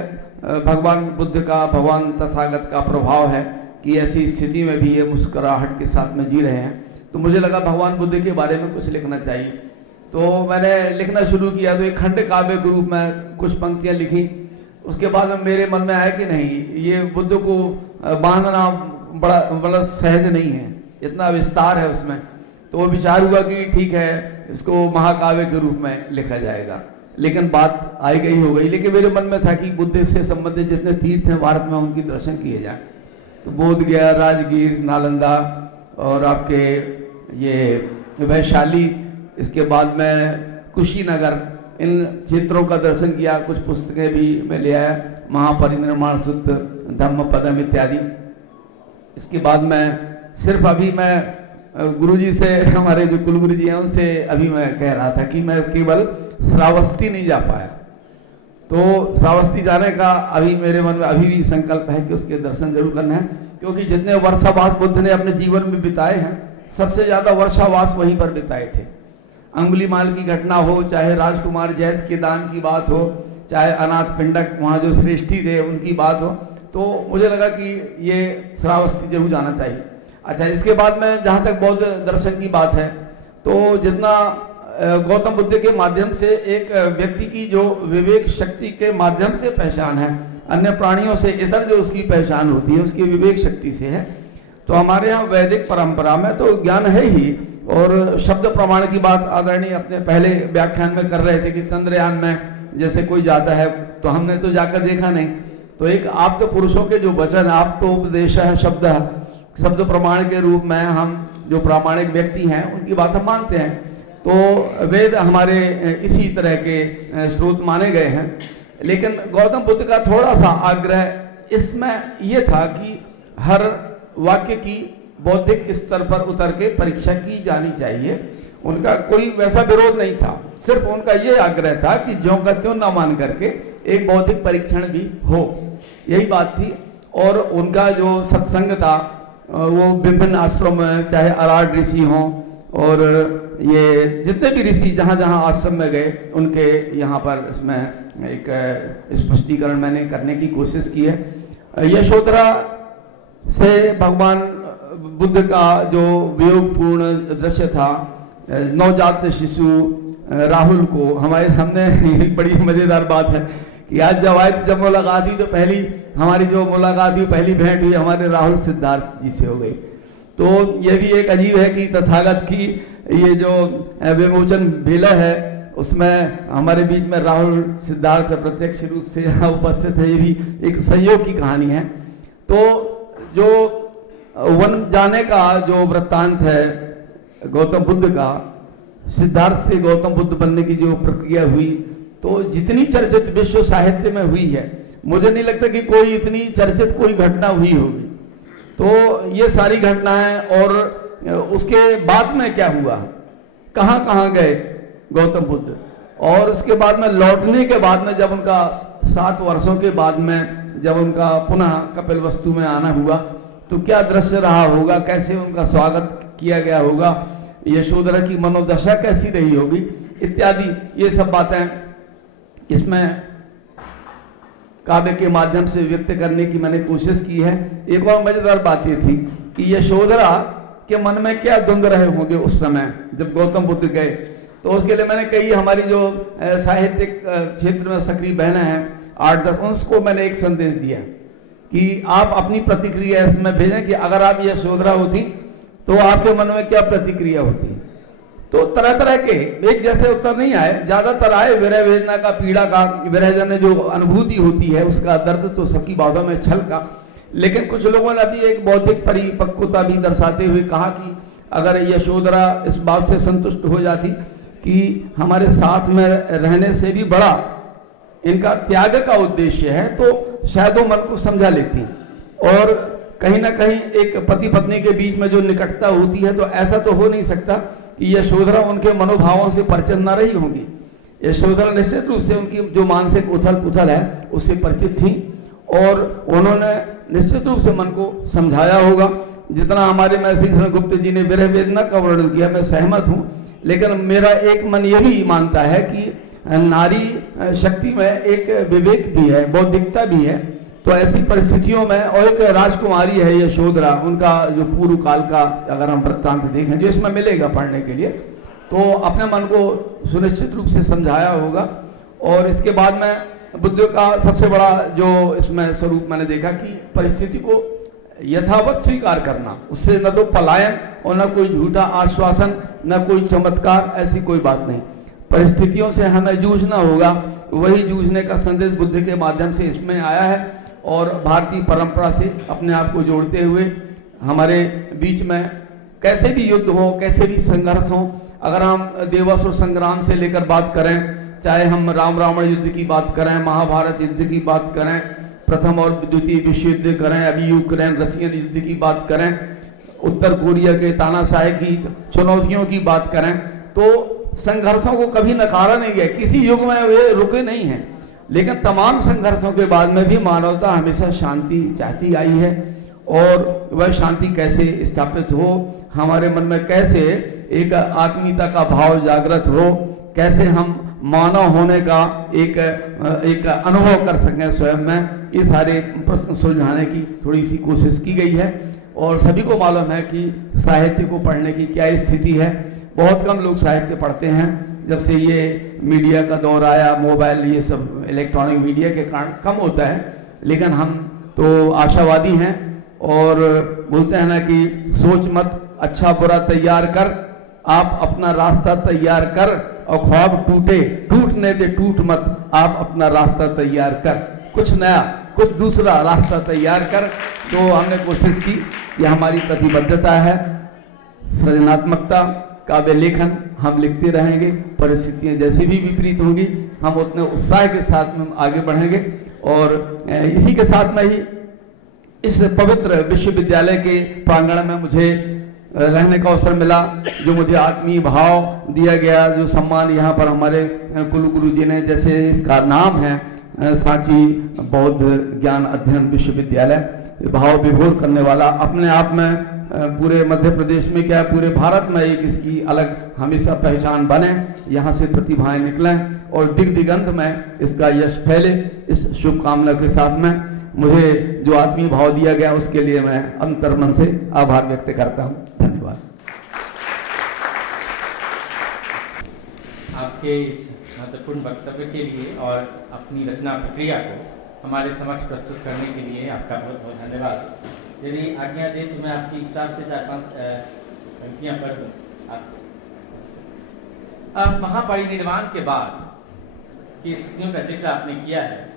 भगवान बुद्ध का, भगवान तथागत का प्रभाव है कि ऐसी स्थिति में भी ये मुस्कुराहट के साथ में जी रहे हैं। तो मुझे लगा भगवान बुद्ध के बारे में कुछ लिखना चाहिए। तो मैंने लिखना शुरू किया, तो एक खंड काव्य के रूप में कुछ पंक्तियाँ लिखी। उसके बाद में मेरे मन में आया कि नहीं, ये बुद्ध को बांधना बड़ा सहज नहीं है, इतना विस्तार है उसमें। तो वो विचार हुआ कि ठीक है, इसको महाकाव्य के रूप में लिखा जाएगा। लेकिन बात आई गई हो गई। लेकिन मेरे मन में था कि बुद्ध से संबंधित जितने तीर्थ हैं भारत में, उनकी दर्शन किए जाए। तो बोध गया, राजगीर, नालंदा और आपके ये वैशाली, इसके बाद में कुशीनगर, इन क्षेत्रों का दर्शन किया। कुछ पुस्तकें भी मैं ले आया, महापरिनिर्वाण सूत्र, धम्मपदम इत्यादि। इसके बाद में सिर्फ अभी मैं गुरुजी से, हमारे जो कुलगुरु जी हैं, उनसे अभी मैं कह रहा था कि मैं केवल श्रावस्ती नहीं जा पाया। तो श्रावस्ती जाने का अभी मेरे मन में अभी भी संकल्प है कि उसके दर्शन जरूर करना है, क्योंकि जितने वर्षावास बुद्ध ने अपने जीवन में बिताए हैं, सबसे ज्यादा वर्षावास वहीं पर बिताए थे। अंगुलीमाल की घटना हो, चाहे राजकुमार जैत के दान की बात हो, चाहे अनाथ पिंडक वहाँ जो श्रेष्ठी थे उनकी बात हो, तो मुझे लगा कि ये श्रावस्ती जरूर जाना चाहिए। अच्छा, इसके बाद में जहाँ तक बौद्ध दर्शन की बात है, तो जितना गौतम बुद्ध के माध्यम से एक व्यक्ति की जो विवेक शक्ति के माध्यम से पहचान है, अन्य प्राणियों से इतर जो उसकी पहचान होती है उसकी विवेक शक्ति से है। तो हमारे यहाँ वैदिक परंपरा में तो ज्ञान है ही, और शब्द प्रमाण की बात आदरणीय अपने पहले व्याख्यान में कर रहे थे कि चंद्रयान में जैसे कोई जाता है, तो हमने तो जाकर देखा नहीं। तो एक आप्त पुरुषों के जो वचन, आप तो उपदेश है शब्द प्रमाण के रूप में हम जो प्रामाणिक व्यक्ति हैं उनकी बात हम मानते हैं। तो वेद हमारे इसी तरह के स्रोत माने गए हैं। लेकिन गौतम बुद्ध का थोड़ा सा आग्रह इसमें यह था कि हर वाक्य की बौद्धिक स्तर पर उतर के परीक्षा की जानी चाहिए। उनका कोई वैसा विरोध नहीं था, सिर्फ उनका ये आग्रह था कि ज्यों का त्यों न मान करके एक बौद्धिक परीक्षण भी हो, यही बात थी। और उनका जो सत्संग था वो विभिन्न आश्रम में, चाहे अराड ऋषि हों और ये जितने भी ऋषि जहाँ जहाँ आश्रम में गए, उनके यहाँ पर इसमें एक स्पष्टीकरण मैंने करने की कोशिश की है। यशोधरा से भगवान बुद्ध का जो वियोगपूर्ण दृश्य था, नवजात शिशु राहुल को, हमने बड़ी मजेदार बात है कि आज जब मुलाकात हुई, तो पहली हमारी जो मुलाकात हुई, पहली भेंट हुई हमारे राहुल सिद्धार्थ जी से हो गई। तो ये भी एक अजीब है कि तथागत की ये जो विमोचन बेला है, उसमें हमारे बीच में राहुल सिद्धार्थ प्रत्यक्ष रूप से यहाँ उपस्थित है। ये भी एक संयोग की कहानी है। तो जो वन जाने का जो वृत्तांत है गौतम बुद्ध का, सिद्धार्थ से गौतम बुद्ध बनने की जो प्रक्रिया हुई, तो जितनी चर्चित विश्व साहित्य में हुई है, मुझे नहीं लगता कि कोई इतनी चर्चित कोई घटना हुई होगी। तो ये सारी घटनाएं, और उसके बाद में क्या हुआ, कहाँ कहाँ गए गौतम बुद्ध, और उसके बाद में लौटने के बाद में जब उनका 7 वर्षों के बाद में जब उनका पुनः कपिलवस्तु में आना हुआ, तो क्या दृश्य रहा होगा, कैसे उनका स्वागत किया गया होगा, यशोधरा की मनोदशा कैसी रही होगी, इत्यादि ये सब बातें इसमें काव्य के माध्यम से व्यक्त करने की मैंने कोशिश की है। एक और मजेदार बात ये थी कि यशोधरा के मन में क्या द्वंद्व रहे होंगे उस समय जब गौतम बुद्ध गए। तो उसके लिए मैंने कई हमारी जो साहित्यिक क्षेत्र में सक्रिय बहनें हैं 8-10, उसको मैंने एक संदेश दिया कि आप अपनी प्रतिक्रिया इसमें भेजें कि अगर आप यशोधरा होती तो आपके मन में क्या प्रतिक्रिया होती। तो तरह तरह के एक जैसे उत्तर नहीं आए, ज्यादातर आए विरह वेदना का, पीड़ा का, विरह जन जो अनुभूति होती है उसका दर्द, तो सबकी बातों में छल का। लेकिन कुछ लोगों ने अभी एक बौद्धिक परिपक्वता भी दर्शाते हुए कहा कि अगर यशोधरा इस बात से संतुष्ट हो जाती कि हमारे साथ में रहने से भी बड़ा इनका त्याग का उद्देश्य है, तो शायद वो मन को समझा लेती। और कहीं ना कहीं एक पति पत्नी के बीच में जो निकटता होती है, तो ऐसा तो हो नहीं सकता कि यशोधरा उनके मनोभावों से परिचित न रही होंगी। यशोधरा निश्चित रूप से उनकी जो मानसिक उथल पुथल है उससे परिचित थी, और उन्होंने निश्चित रूप से मन को समझाया होगा। जितना हमारे महर्षि गुप्त जी ने विरह वेदना का वर्णन किया, मैं सहमत हूँ, लेकिन मेरा एक मन ये भी मानता है कि नारी शक्ति में एक विवेक भी है, बौद्धिकता भी है। तो ऐसी परिस्थितियों में, और एक राजकुमारी है यशोधरा, उनका जो पूर्व काल का अगर हम वृत्तांत देखें जो इसमें मिलेगा पढ़ने के लिए, तो अपने मन को सुनिश्चित रूप से समझाया होगा। और इसके बाद में बुद्ध का सबसे बड़ा जो इसमें स्वरूप मैंने देखा कि परिस्थिति को यथावत स्वीकार करना, उससे न तो पलायन और न कोई झूठा आश्वासन, न कोई चमत्कार, ऐसी कोई बात नहीं। परिस्थितियों से हमें जूझना होगा, वही जूझने का संदेश बुद्ध के माध्यम से इसमें आया है। और भारतीय परंपरा से अपने आप को जोड़ते हुए हमारे बीच में कैसे भी युद्ध हो, कैसे भी संघर्ष हो, अगर हम देवासुर संग्राम से लेकर बात करें, चाहे हम राम रावण युद्ध की बात करें, महाभारत युद्ध की बात करें, प्रथम और द्वितीय विश्व युद्ध करें, अभी यूक्रेन रशियन युद्ध की बात करें, उत्तर कोरिया के तानाशाही की चुनौतियों की बात करें, तो संघर्षों को कभी नकारा नहीं गया, किसी युग में वे रुके नहीं हैं। लेकिन तमाम संघर्षों के बाद में भी मानवता हमेशा शांति चाहती आई है। और वह शांति कैसे स्थापित हो, हमारे मन में कैसे एक आत्मीयता का भाव जागृत हो, कैसे हम मानव होने का एक अनुभव कर सकें स्वयं में, ये सारे प्रश्न सुलझाने की थोड़ी सी कोशिश की गई है। और सभी को मालूम है कि साहित्य को पढ़ने की क्या स्थिति है। बहुत कम लोग साहित्य पढ़ते हैं। जब से ये मीडिया का दौर आया, मोबाइल, ये सब इलेक्ट्रॉनिक मीडिया के कारण कम होता है। लेकिन हम तो आशावादी हैं और बोलते हैं ना कि सोच मत अच्छा बुरा तैयार कर, आप अपना रास्ता तैयार कर, और ख्वाब टूटे टूटने दे टूट मत, आप अपना रास्ता तैयार कर, कुछ नया कुछ दूसरा रास्ता तैयार कर। तो हमने कोशिश की, ये हमारी प्रतिबद्धता है। सृजनात्मकता, काव्य लेखन हम लिखते रहेंगे, परिस्थितियां जैसी भी विपरीत होंगी हम उतने उत्साह के साथ में आगे बढ़ेंगे। और इसी के साथ में ही इस पवित्र विश्वविद्यालय के प्रांगण में मुझे रहने का अवसर मिला, जो मुझे आत्मीय भाव दिया गया, जो सम्मान यहाँ पर हमारे कुलगुरु जी ने, जैसे इसका नाम है सांची बौद्ध ज्ञान अध्ययन विश्वविद्यालय, भाव विभोर करने वाला, अपने आप में पूरे मध्य प्रदेश में क्या पूरे भारत में एक इसकी अलग हमेशा पहचान बने, यहाँ से प्रतिभाएं निकलें और दिग दिगंत में इसका यश फैले। इस शुभकामना के साथ में मुझे जो आत्मीय भाव दिया गया उसके लिए मैं अंतर्मन से आभार व्यक्त करता हूँ। धन्यवाद। आपके इस महत्वपूर्ण वक्तव्य के लिए और अपनी रचना प्रक्रिया को हमारे समक्ष प्रस्तुत करने के लिए आपका बहुत बहुत धन्यवाद। यदि आज्ञा दे तो मैं आपकी किताब से 4-5 पंक्तियां पढ़ दूं। आप महापरिनिर्वाण के बाद की स्थितियों का जिक्र आपने किया है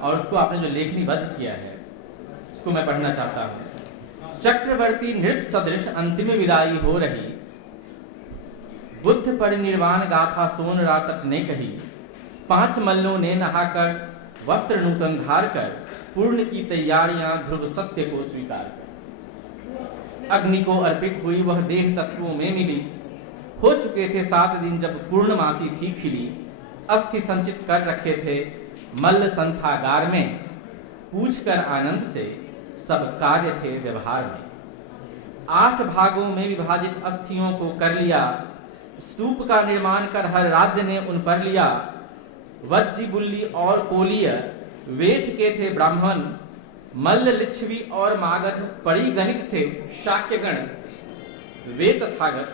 और उसको आपने जो लेखनीबद्ध किया है उसको मैं पढ़ना चाहता हूँ। चक्रवर्ती नृत्य सदृश अंतिम विदाई हो रही, बुद्ध परिनिर्वाण गाथा सोन रात ने कही। 5 मल्लों ने नहाकर वस्त्र नूतन धार कर, पूर्ण की तैयारियां ध्रुव सत्य को स्वीकार कर। अग्नि को अर्पित हुई वह देह तत्वों में मिली। हो चुके थे 7 दिन जब पूर्णमासी थी खिली। अस्थि संचित कर रखे थे मल्ल संथागार में, पूछ कर आनंद से सब कार्य थे व्यवहार में। 8 भागों में विभाजित अस्थियों को कर लिया, स्तूप का निर्माण कर हर राज्य ने उन पर लिया। वज्जी बुल्ली और कोलिय वेठ के थे ब्राह्मण, मल्ल लिच्छवी और मागध परिगणित थे शाक्यगण। वे तथागत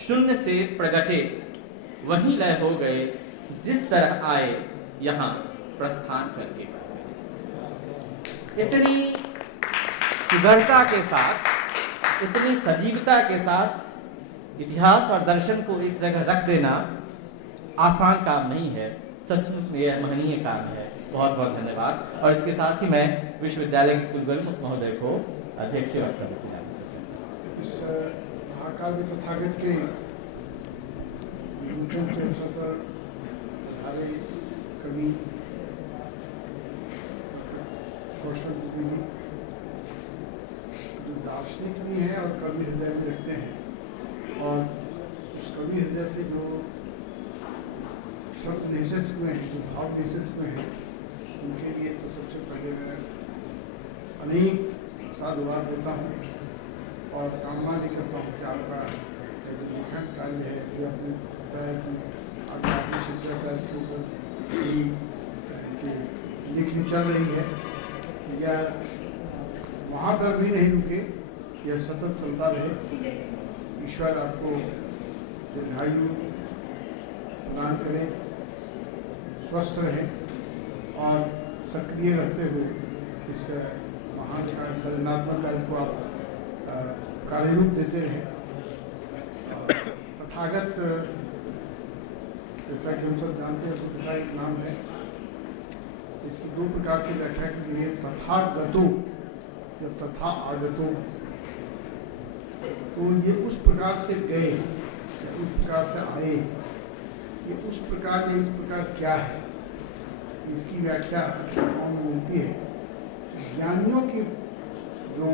शून्य से प्रगटे, वहीं लय हो गए जिस तरह आए यहाँ प्रस्थान करके। इतनी सुगढ़ता के साथ, इतनी सजीवता के साथ इतिहास और दर्शन को एक जगह रख देना आसान काम नहीं है। सचमुच में यह महनीय काम है। बहुत बहुत धन्यवाद। और इसके साथ ही मैं विश्वविद्यालय के कुलगुरु महोदय को अध्यक्ष वक्तव्य इस महाकाव्य तथागत के विमोचन के अवसर पर हमारे कवि कौशल द्विवेदी जो दार्शनिक भी हैं और कवि हृदय में रखते हैं, और उस कवि हृदय से जो शब्द निषिद्ध हुए हैं, जो भाव निषिद्ध हुए हैं, उनके लिए तो सबसे पहले मैं अनेक साधुवाद देता हूँ और कामना भी करता हूँ कि आपका जो लेखन कार्य है ये अपने पता है कि आध्यात्मिक शिक्षा के ऊपर लिखनी चल रही है, या वहाँ पर भी नहीं रुके, यह सतत चलता रहे। ईश्वर आपको दीर्घायु प्रदान करें, स्वस्थ रहें और सक्रिय रहते हुए इस महान सृजनात्मक कार्य को आप कार्य रूप देते रहें। तथागत, जैसा कि हम सब जानते हैं, बुद्ध का एक नाम है। इसकी दो प्रकार की व्याख्या की गई है, तथागतो या तथा आगतो। तो ये उस प्रकार से गए या उस प्रकार से आए, ये उस प्रकार या इस प्रकार क्या है, इसकी व्याख्या में मिलती है ज्ञानियों की। जो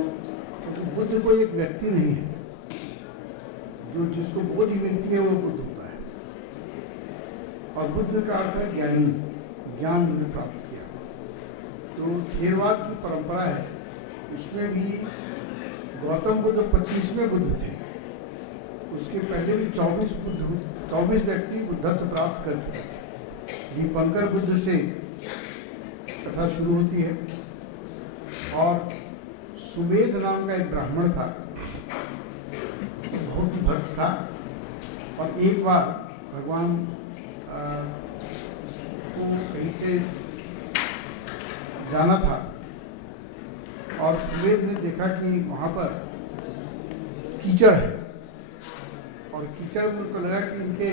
क्योंकि बुद्ध कोई एक व्यक्ति नहीं है, जो जिसको बोधि मिलती है वो बुद्ध होता है, और बुद्ध का अर्थ है ज्ञानी, ज्ञान उन्होंने प्राप्त किया। तो थेरवाद की परंपरा है, उसमें भी गौतम बुद्ध 25वें बुद्ध थे। उसके पहले भी 24 व्यक्ति बुद्धत्व प्राप्त कर चुके थे। दीपंकर बुद्ध से कथा शुरू होती है। और सुमेध नाम का एक ब्राह्मण था, बहुत ही भक्त था, और एक बार भगवान को कहीं से जाना था, और सुमेध ने देखा कि वहाँ पर कीचड़ है, और कीचड़ में उनको लगा कि इनके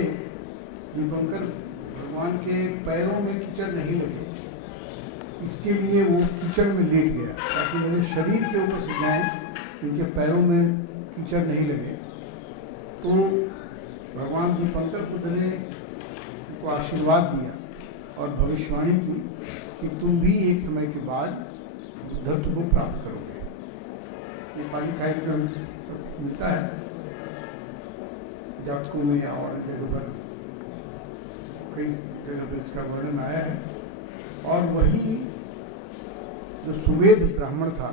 दीपंकर भगवान के पैरों में कीचड़ नहीं लगे, इसके लिए वो कीचड़ में लेट गया ताकि मेरे शरीर के ऊपर से जाए, इनके पैरों में कीचड़ नहीं लगे। तो भगवान दीपंकर बुद्ध ने उनको आशीर्वाद दिया और भविष्यवाणी की कि तुम भी एक समय के बाद बुद्धत्व को प्राप्त करोगे। ये पाली साहित्य में सब मिलता है, जातकों में और जगह पर कई जगह पर इसका वर्णन आया है। और वही जो सुवेद ब्राह्मण था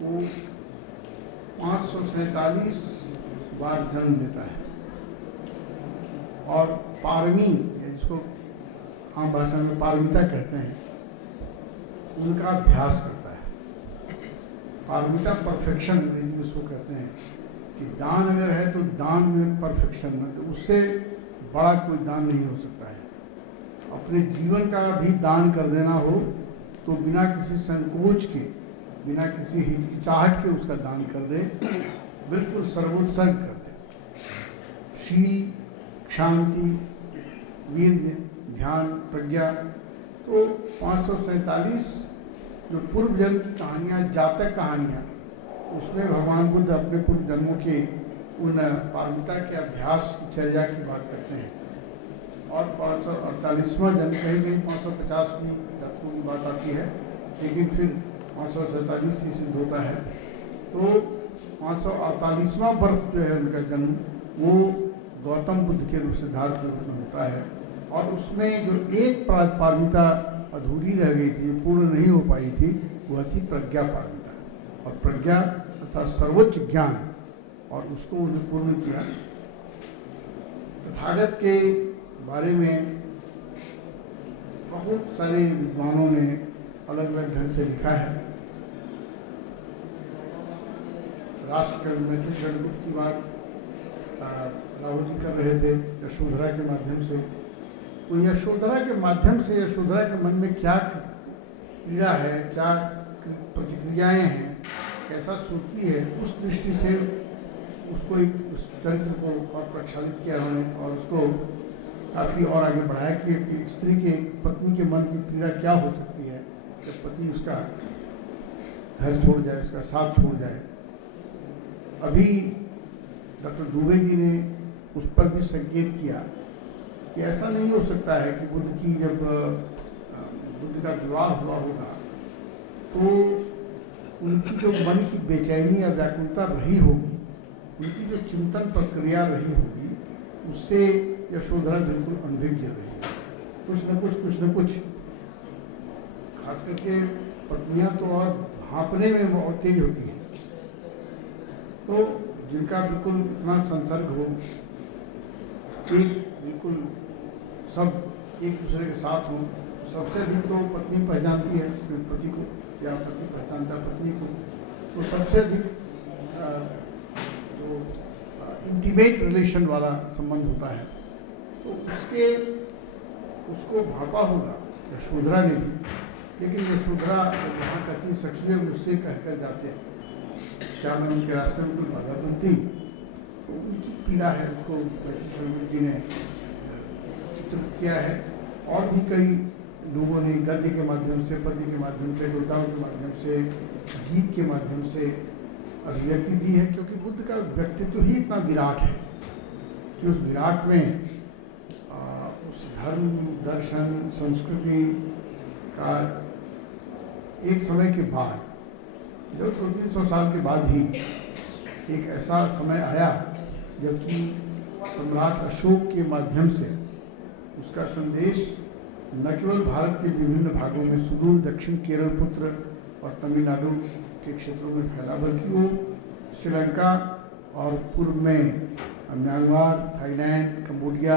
वो 547 बार जन्म लेता है, और पारमी, जिसको आम भाषा में पारमिता कहते हैं, उनका अभ्यास करता है। पारमिता परफेक्शन जिसको कहते हैं कि दान अगर है तो दान में परफेक्शन, तो उससे बड़ा कोई दान नहीं हो सकता है। अपने जीवन का भी दान कर देना हो तो बिना किसी संकोच के, बिना किसी हिचकिचाहट के उसका दान कर दे, बिल्कुल सर्वोत्सर्ग कर दे। शील, शांति, वीर्य, ध्यान, प्रज्ञा। तो 547 जो पूर्व जन्म की कहानियाँ, जातक कहानियाँ, उसमें भगवान बुद्ध अपने पूर्व जन्मों के उन पारमिता के अभ्यास की चर्या की बात करते हैं। और 548वां जन्म कहीं कहीं 550वीं जातकों की बात आती है, लेकिन फिर 547 ही सिद्ध होता है। तो 548वां वर्ष जो है उनका जन्म, वो गौतम बुद्ध के रूप, सिद्धार्थ के रूप में होता है। और उसमें जो एक पारमिता अधूरी रह गई थी, पूर्ण नहीं हो पाई थी, वह थी प्रज्ञा पारमिता। और प्रज्ञा तथा सर्वोच्च ज्ञान, और उसको उन्होंने पूर्ण किया। तथागत के बारे में बहुत सारे विद्वानों ने अलग अलग ढंग से लिखा है। राष्ट्रकवि मैथिली गणगुप्त की बात राहुल जी कर रहे थे यशोधरा के माध्यम से। तो यशोधरा के माध्यम से यशोधरा के मन में क्या पीड़ा है, क्या प्रतिक्रियाएं हैं, कैसा सोचती है, उस दृष्टि से उसको एक उस चरित्र को और प्रक्षालित किया उन्होंने, और उसको काफ़ी और आगे बढ़ाया कि स्त्री के, पत्नी के मन की पीड़ा क्या हो सकती है जब पति उसका घर छोड़ जाए, उसका साथ छोड़ जाए। अभी डॉक्टर दुबे जी ने उस पर भी संकेत किया कि ऐसा नहीं हो सकता है कि बुद्ध की, जब बुद्ध का विवाह हुआ होगा तो उनकी जो मन की बेचैनी या व्याकुलता रही होगी, उनकी जो चिंतन प्रक्रिया रही होगी, उससे यशोधरा बिल्कुल अनभिज्ञ रही। कुछ न कुछ खास करके पत्नियां तो और भांपने में बहुत तेज होती है। तो जिनका बिल्कुल इतना संसर्ग हो, एक बिल्कुल सब एक दूसरे के साथ हो, सबसे अधिक तो पत्नी पहचानती है अपने पति को या पति पहचानता पत्नी को, तो सबसे अधिक जो इंटीमेट रिलेशन वाला संबंध होता है, तो उसको भापा होगा यशोधरा ने भी। लेकिन यशोधरा वहाँ कहती सखी मुझसे कहकर जाते हैं, क्या मैं उनके रास्ते में कोई बाधा बनती, तो उनकी पीड़ा है, उसको मैथिली जी ने चित्रित किया है। और भी कई लोगों ने गद्य के माध्यम से, पद्य के माध्यम से, कविताओं के माध्यम से, गीत के माध्यम से अभिव्यक्ति दी है, क्योंकि बुद्ध का व्यक्तित्व ही इतना विराट है कि उस विराट में उस धर्म, दर्शन, संस्कृति का एक समय के बाद, जब 300 साल के बाद ही एक ऐसा समय आया जबकि सम्राट अशोक के माध्यम से उसका संदेश न केवल भारत के विभिन्न भागों में, सुदूर दक्षिण केरल पुत्र और तमिलनाडु के क्षेत्रों में फैला, बल्कि वो श्रीलंका और पूर्व में Myanmar, Thailand, Cambodia,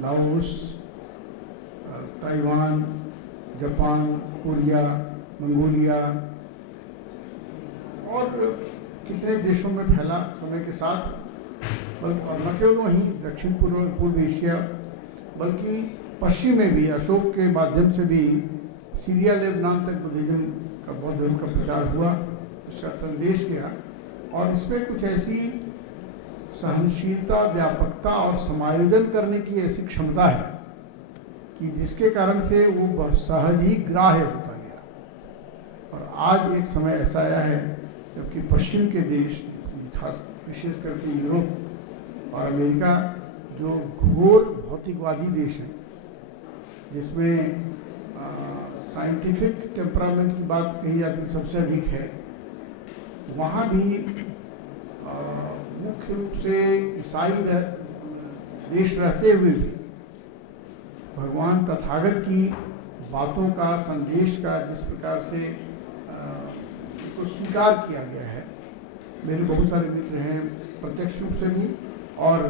Laos, Taiwan, Japan, Korea, Mongolia और कितने देशों में फैला समय के साथ। बल्कि और न केवल वहीं दक्षिण पूर्व एशिया, बल्कि पश्चिम में भी अशोक के माध्यम से भी सीरिया, लेबनान तक बुद्धिज्म का, बौद्ध धर्म का प्रचार हुआ, उसका संदेश गया। और इसमें कुछ ऐसी सहनशीलता, व्यापकता और समायोजन करने की ऐसी क्षमता है कि जिसके कारण से वो सहज ही ग्राह्य होता गया। और आज एक समय ऐसा आया है जबकि पश्चिम के देश, खास विशेष करके यूरोप और अमेरिका, जो घोर भौतिकवादी देश हैं, जिसमें साइंटिफिक टेम्परामेंट की बात कही जाती सबसे अधिक है, वहाँ भी मुख्य रूप से ईसाई देश रहते हुए भी भगवान तथागत की बातों का, संदेश का जिस प्रकार से उसको स्वीकार किया गया है। मेरे बहुत सारे मित्र हैं, प्रत्यक्ष रूप से भी और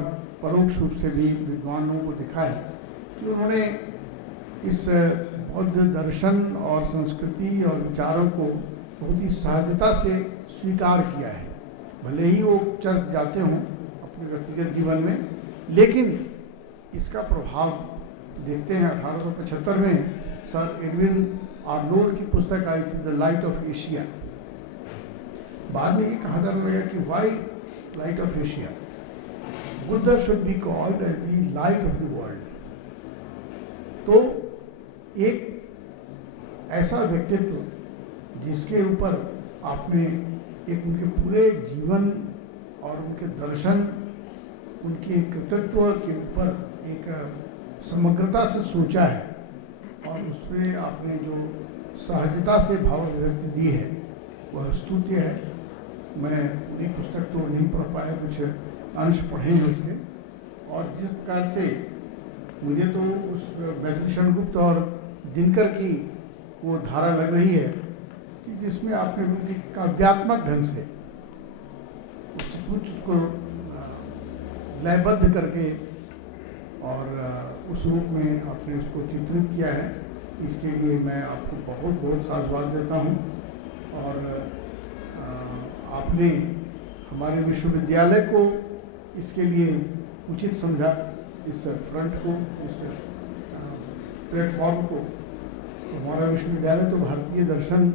परोक्ष रूप से भी विद्वानों को दिखा है कि उन्होंने इस बौद्ध दर्शन और संस्कृति और विचारों को बहुत ही सहजता से स्वीकार किया है। भले ही वो चर्च जाते हों अपने व्यक्तिगत जीवन में, लेकिन इसका प्रभाव देखते हैं। 1875 में सर एडविन आर्नोल्ड की पुस्तक आई थी, द लाइट ऑफ एशिया। बाद में ये कहा जाने लगा कि why light of Asia, Buddha should be called as the light of the world. तो एक ऐसा व्यक्तित्व जिसके ऊपर आपने एक उनके पूरे जीवन और उनके दर्शन, उनके कृतित्व के ऊपर एक समग्रता से सोचा है और उसमें आपने जो सहजता से भाव अभिव्यक्ति दी है वह स्तुत्य है। मैं पूरी पुस्तक तो नहीं पढ़ पाया, कुछ अंश पढ़े हैं उसके, और जिस प्रकार से मुझे तो उस मैथिली गुप्त और दिनकर की वो धारा लग रही है कि जिसमें आपने उनकी काव्यात्मक ढंग से कुछ उसको लयबद्ध करके और उस रूप में आपने उसको चित्रित किया है। इसके लिए मैं आपको बहुत बहुत साधुवाद देता हूँ। और आपने हमारे विश्वविद्यालय को इसके लिए उचित समझा, इस फ्रंट को, इस प्लेटफॉर्म को। हमारा विश्वविद्यालय तो भारतीय दर्शन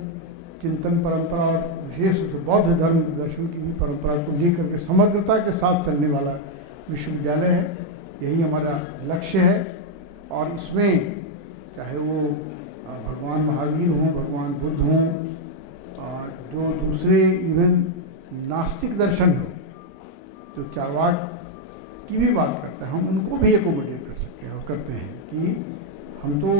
चिंतन परंपरा और विशेष रूप से बौद्ध धर्म दर्शन की भी परंपरा को लेकर के समग्रता के साथ चलने वाला विश्वविद्यालय है। यही हमारा लक्ष्य है। और इसमें चाहे वो भगवान महावीर हों, भगवान बुद्ध हों, जो दूसरे इवन नास्तिक दर्शन हो, जो चारवाक की भी बात करते हैं, हम उनको भी एकोमोडेट कर सकते हैं और करते हैं कि हम तो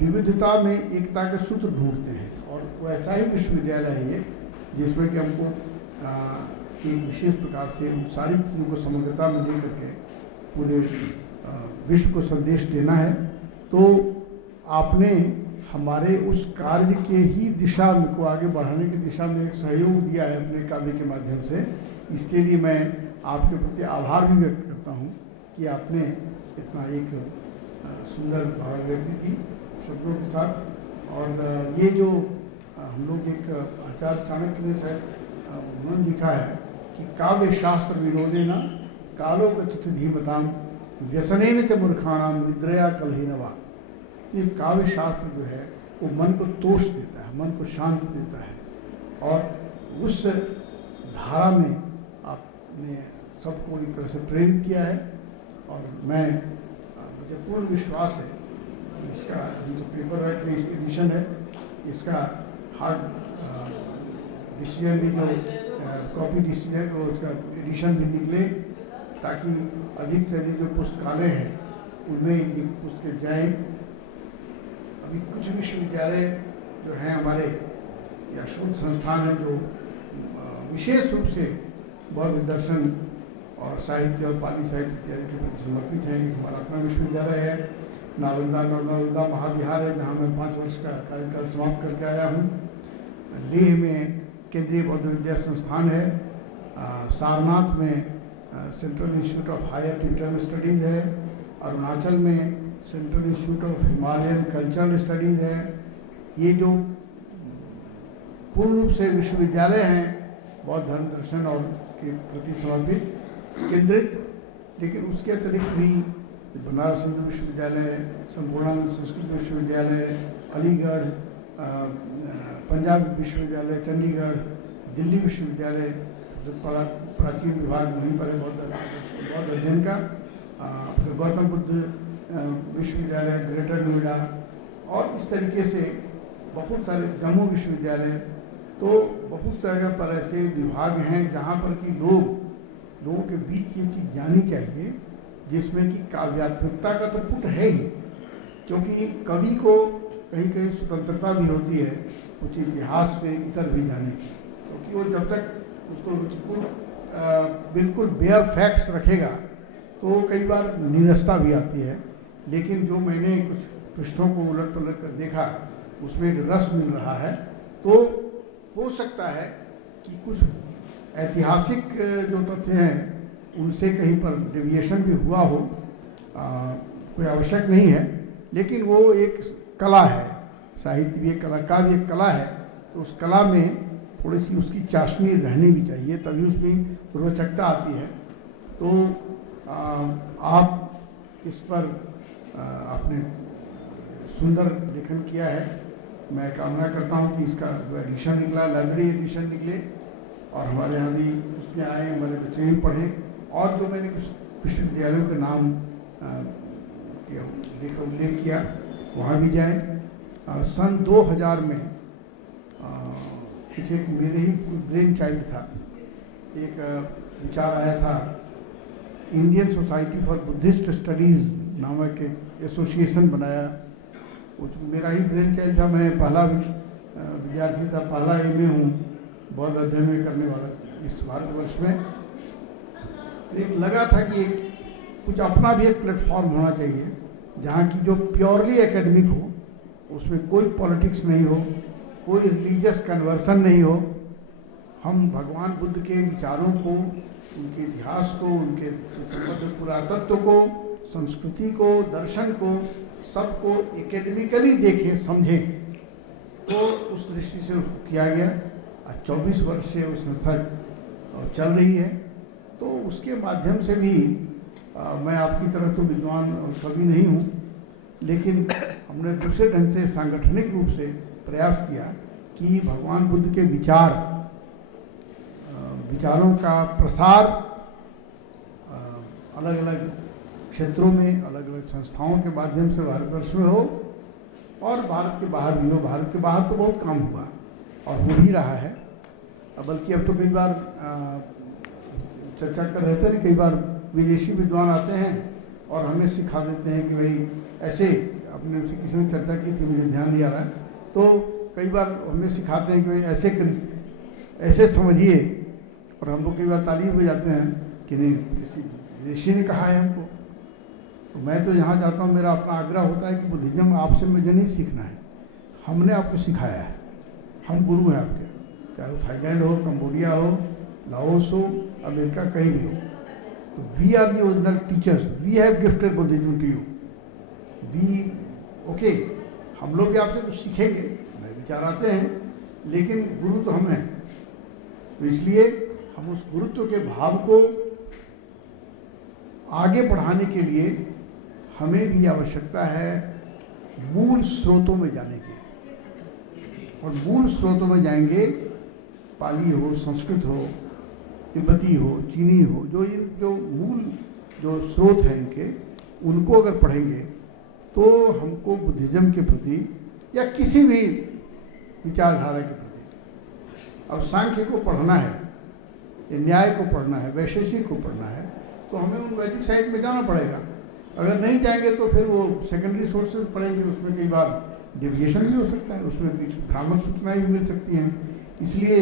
विविधता में एकता के सूत्र ढूंढते हैं। और वो ऐसा ही विश्वविद्यालय है ये, जिसमें कि हमको एक विशेष प्रकार से उन सारी चीज़ों को समग्रता में लेकर के पूरे विश्व को संदेश देना है। तो आपने हमारे उस कार्य के ही दिशा में को आगे बढ़ाने की दिशा में एक सहयोग दिया है अपने काव्य के माध्यम से। इसके लिए मैं आपके प्रति आभार भी व्यक्त करता हूँ कि आपने इतना एक सुंदर भावाभिव्यक्ति की शब्दों के साथ। और ये जो हम लोग एक आचार्य चाणक्य ने शायद उन्होंने लिखा है कि काव्य शास्त्र विनोदेन कालोचित धीमताम व्यसनेन च मूर्खाणाम निद्रया कलहीनवा। ये काव्य शास्त्र जो है वो मन को तोष देता है, मन को शांति देता है। और उस धारा में आपने सबको एक तरह से प्रेरित किया है। और मुझे पूर्ण विश्वास है कि इसका जो पेपर वर्क में एडिशन है, इसका हार्ड डिसीजन भी जो कॉपी डिसीजन और उसका एडिशन भी निकले, ताकि अधिक से अधिक जो पुस्तकालय हैं उनमें ये पुस्तकें जाएँ। अभी कुछ विश्वविद्यालय जो हैं हमारे या शोध संस्थान हैं जो विशेष रूप से बौद्ध दर्शन और साहित्य और पाली साहित्य इत्यादि के प्रति समर्पित हैं। हमारा अपना विश्वविद्यालय है नालंदा महाविहार है, जहाँ मैं 5 वर्ष का कार्यकाल समाप्त करके आया हूँ। लेह में केंद्रीय बौद्ध विद्या संस्थान है, सारनाथ में central institute of higher tutorial studies है, अरुणाचल में central institute of Himalayan cultural studies है। ये जो पूर्ण रूप से विश्वविद्यालय हैं बौद्ध धर्म दर्शन और के प्रति समर्पित केंद्रित, लेकिन उसके अतिरिक्त भी बनारस हिंदू विश्वविद्यालय, संपूर्णानंद संस्कृत विश्वविद्यालय, अलीगढ़, पंजाब विश्वविद्यालय, चंडीगढ़, दिल्ली विश्वविद्यालय, जो प्राचीन विभाग वहीं पर है बौद्ध अध्ययन का, गौतम बुद्ध विश्वविद्यालय, ग्रेटर नोएडा, और इस तरीके से बहुत सारे जम्मू विश्वविद्यालय। तो बहुत जगह पर ऐसे विभाग हैं जहाँ पर कि लोगों के बीच ये चीज़ जानी चाहिए, जिसमें कि काव्यात्मकता का तो पुट है ही, क्योंकि कवि को कहीं कहीं स्वतंत्रता भी होती है कुछ इतिहास से इतर भी जाने की, क्योंकि वो जब तक उसको रुचिपूर्ण बिल्कुल बेयर फैक्ट्स रखेगा तो कई बार निरस्ता भी आती है। लेकिन जो मैंने कुछ पृष्ठों को उलट पलट कर देखा, उसमें एक रस मिल रहा है। तो हो सकता है कि कुछ ऐतिहासिक जो तथ्य हैं उनसे कहीं पर डेविएशन भी हुआ हो, कोई आवश्यक नहीं है, लेकिन वो एक कला है, साहित्य भी एक कला, काव्य एक कला है। तो उस कला में थोड़ी सी उसकी चाशनी रहनी भी चाहिए, तभी उसमें रोचकता आती है। तो आप इस पर आपने सुंदर लेखन किया है। मैं कामना करता हूँ कि इसका जो एडिशन निकला, लाइब्रेरी एडिशन निकले, और हमारे यहाँ भी पुस्तकें आए, हमारे बच्चे भी पढ़ें, और जो मैंने कुछ विश्वविद्यालयों के नाम देखकर उल्लेख किया वहाँ भी जाएं। सन 2000 में एक मेरे ही ब्रेन चाइल्ड था, एक विचार आया था, Indian society for Buddhist studies नामक एक एसोसिएशन बनाया। मेरा ही ब्रेन चाइल्ड था, मैं पहला विद्यार्थी था, पहला MA हूँ बौद्ध अध्ययन में करने वाला इस भारतवर्ष में। एक लगा था कि कुछ अपना भी एक प्लेटफॉर्म होना चाहिए जहाँ की जो प्योरली एकेडमिक हो, उसमें कोई पॉलिटिक्स नहीं हो, कोई रिलीजियस कन्वर्सन नहीं हो। हम भगवान बुद्ध के विचारों को, उनके इतिहास को, उनके संबद्ध पुरातत्व को, संस्कृति को, दर्शन को, सबको एकेडमिकली देखें, समझें। तो उस दृष्टि से किया गया। 24 वर्ष से वो संस्था चल रही है। तो उसके माध्यम से भी मैं आपकी तरह तो विद्वान और कवि नहीं हूँ, लेकिन हमने दूसरे ढंग से सांगठनिक रूप से प्रयास किया कि भगवान बुद्ध के विचारों का प्रसार अलग अलग क्षेत्रों में, अलग अलग संस्थाओं के माध्यम से भारतवर्ष में हो, और भारत के बाहर भी हो। भारत के बाहर तो बहुत काम हुआ और हो भी रहा है, बल्कि अब तो कई बार चर्चा कर रहे थे, कई बार विदेशी विद्वान आते हैं और हमें सिखा देते हैं कि भाई ऐसे, अपने से किसी ने चर्चा की थी, मुझे ध्यान नहीं आ रहा है, तो कई बार हमें सिखाते हैं कि भाई ऐसे समझिए, और हम लोग कई बार तालीम हो जाते हैं कि नहीं, किसी विदेशी ने कहा है हमको। तो मैं तो यहाँ जाता हूँ, मेरा अपना आग्रह होता है कि बुद्धिज्म आपसे मुझे नहीं सीखना है, हमने आपको सिखाया है, हम गुरु हैं आपके, चाहे वो थाईलैंड हो, कंबोडिया हो, लाओस हो, अमेरिका, कहीं भी हो। तो we are the original teachers, we have gifted Buddhism to you, we okay. हम लोग भी आपसे कुछ सीखेंगे, नए विचार आते हैं, लेकिन गुरु तो हम हैं। तो इसलिए हम उस गुरुत्व के भाव को आगे बढ़ाने के लिए हमें भी आवश्यकता है मूल स्रोतों में जाने की। और मूल स्रोतों में जाएंगे, पाली हो, संस्कृत हो, तिब्बती हो, चीनी हो, जो मूल जो स्रोत हैं इनके, उनको अगर पढ़ेंगे तो हमको बुद्धिज्म के प्रति या किसी भी विचारधारा के प्रति, अब सांख्य को पढ़ना है, न्याय को पढ़ना है, वैशेषिक को पढ़ना है, तो हमें उन वैदिक साहित्य में जाना पड़ेगा। अगर नहीं जाएंगे तो फिर वो सेकेंडरी सोर्सेज पढ़ेंगे, उसमें कई बार डेविएशन भी हो सकता है, उसमें कुछ भ्रामक सूचनाएं भी मिल सकती हैं। इसलिए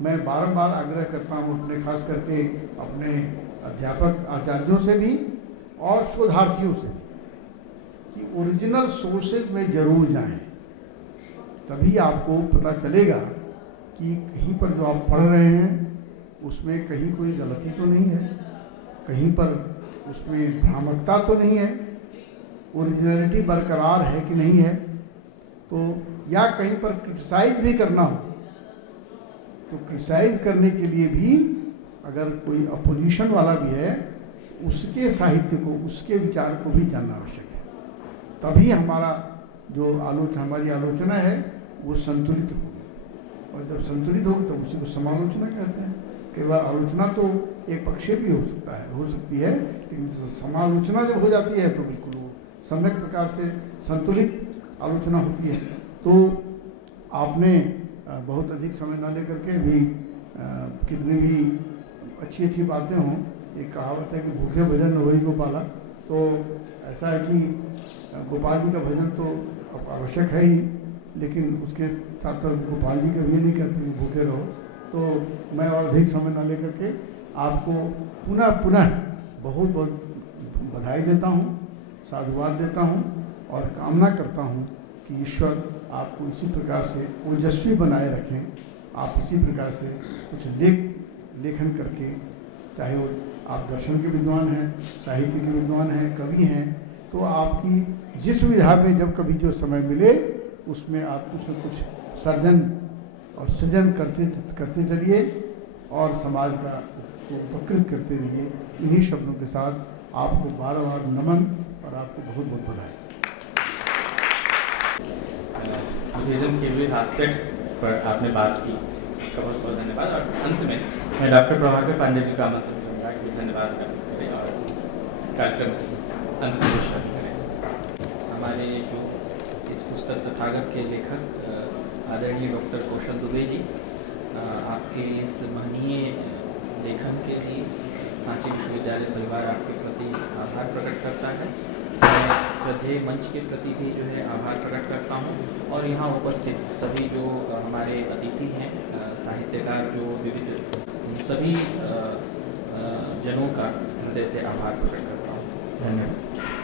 मैं बारंबार आग्रह करता हूँ अपने, खास करके अपने अध्यापक आचार्यों से भी और शोधार्थियों से कि ओरिजिनल सोर्सेज में जरूर जाएं, तभी आपको पता चलेगा कि कहीं पर जो आप पढ़ रहे हैं उसमें कहीं कोई गलती तो नहीं है, कहीं पर उसमें भ्रामकता तो नहीं है, ओरिजिनलिटी बरकरार है कि नहीं है। तो या कहीं पर क्रिटिसाइज भी करना हो तो क्रिटिसाइज करने के लिए भी अगर कोई अपोजिशन वाला भी है, उसके साहित्य को, उसके विचार को भी जानना आवश्यक है। तभी हमारा जो हमारी आलोचना है वो संतुलित होगी, और जब संतुलित होगी तो उसी को समालोचना कहते हैं। कई बार आलोचना तो एक पक्षीय भी हो सकती है, लेकिन समालोचना जब हो जाती है तो बिल्कुल वो सम्यक प्रकार से संतुलित आलोचना होती है। तो आपने बहुत अधिक समय न लेकर के भी कितनी भी अच्छी अच्छी बातें हों, एक कहावत है कि भूखे भजन न होई गोपाला, तो ऐसा है कि गोपाल जी का भजन तो आवश्यक है ही, लेकिन उसके साथ साथ गोपाल जी का भी नहीं कहते कि भूखे रहो। तो मैं और अधिक समय न लेकर के आपको पुनः बहुत बहुत बधाई देता हूँ, साधुवाद देता हूँ और कामना करता हूँ कि ईश्वर आपको इसी प्रकार से ओजस्वी बनाए रखें। आप इसी प्रकार से कुछ लेखन करके, चाहे वो आप दर्शन के विद्वान हैं, साहित्य के विद्वान हैं, कवि हैं, तो आपकी जिस विधा में जब कभी जो समय मिले उसमें आप कुछ न कुछ सर्जन और सृजन करते चलिए और समाज का उपकृत करते रहिए। इन्हीं शब्दों के साथ आपको बार-बार नमन और आपको बहुत बहुत बधाई। बुद्धिज्म के विविध एस्पेक्ट्स पर आपने बात की, आपका बहुत बहुत धन्यवाद। और अंत में मैं डॉक्टर प्रभाकर पांडे जी का आमंत्रण करूँगा कि धन्यवाद करें और इस कार्यक्रम की अंत घोषणा करें। हमारे जो इस पुस्तक तथागत के लेखक आदरणीय डॉक्टर कौशल दुबे जी, आपके इस महनीय लेखन के लिए सांची विश्वविद्यालय परिवार आपके प्रति आभार प्रकट करता है। मैं श्रद्धेय मंच के प्रति भी जो है आभार प्रकट करता हूँ, और यहाँ उपस्थित सभी जो हमारे अतिथि हैं, साहित्यकार जो विविध, सभी जनों का हृदय से आभार प्रकट करता हूँ। धन्यवाद।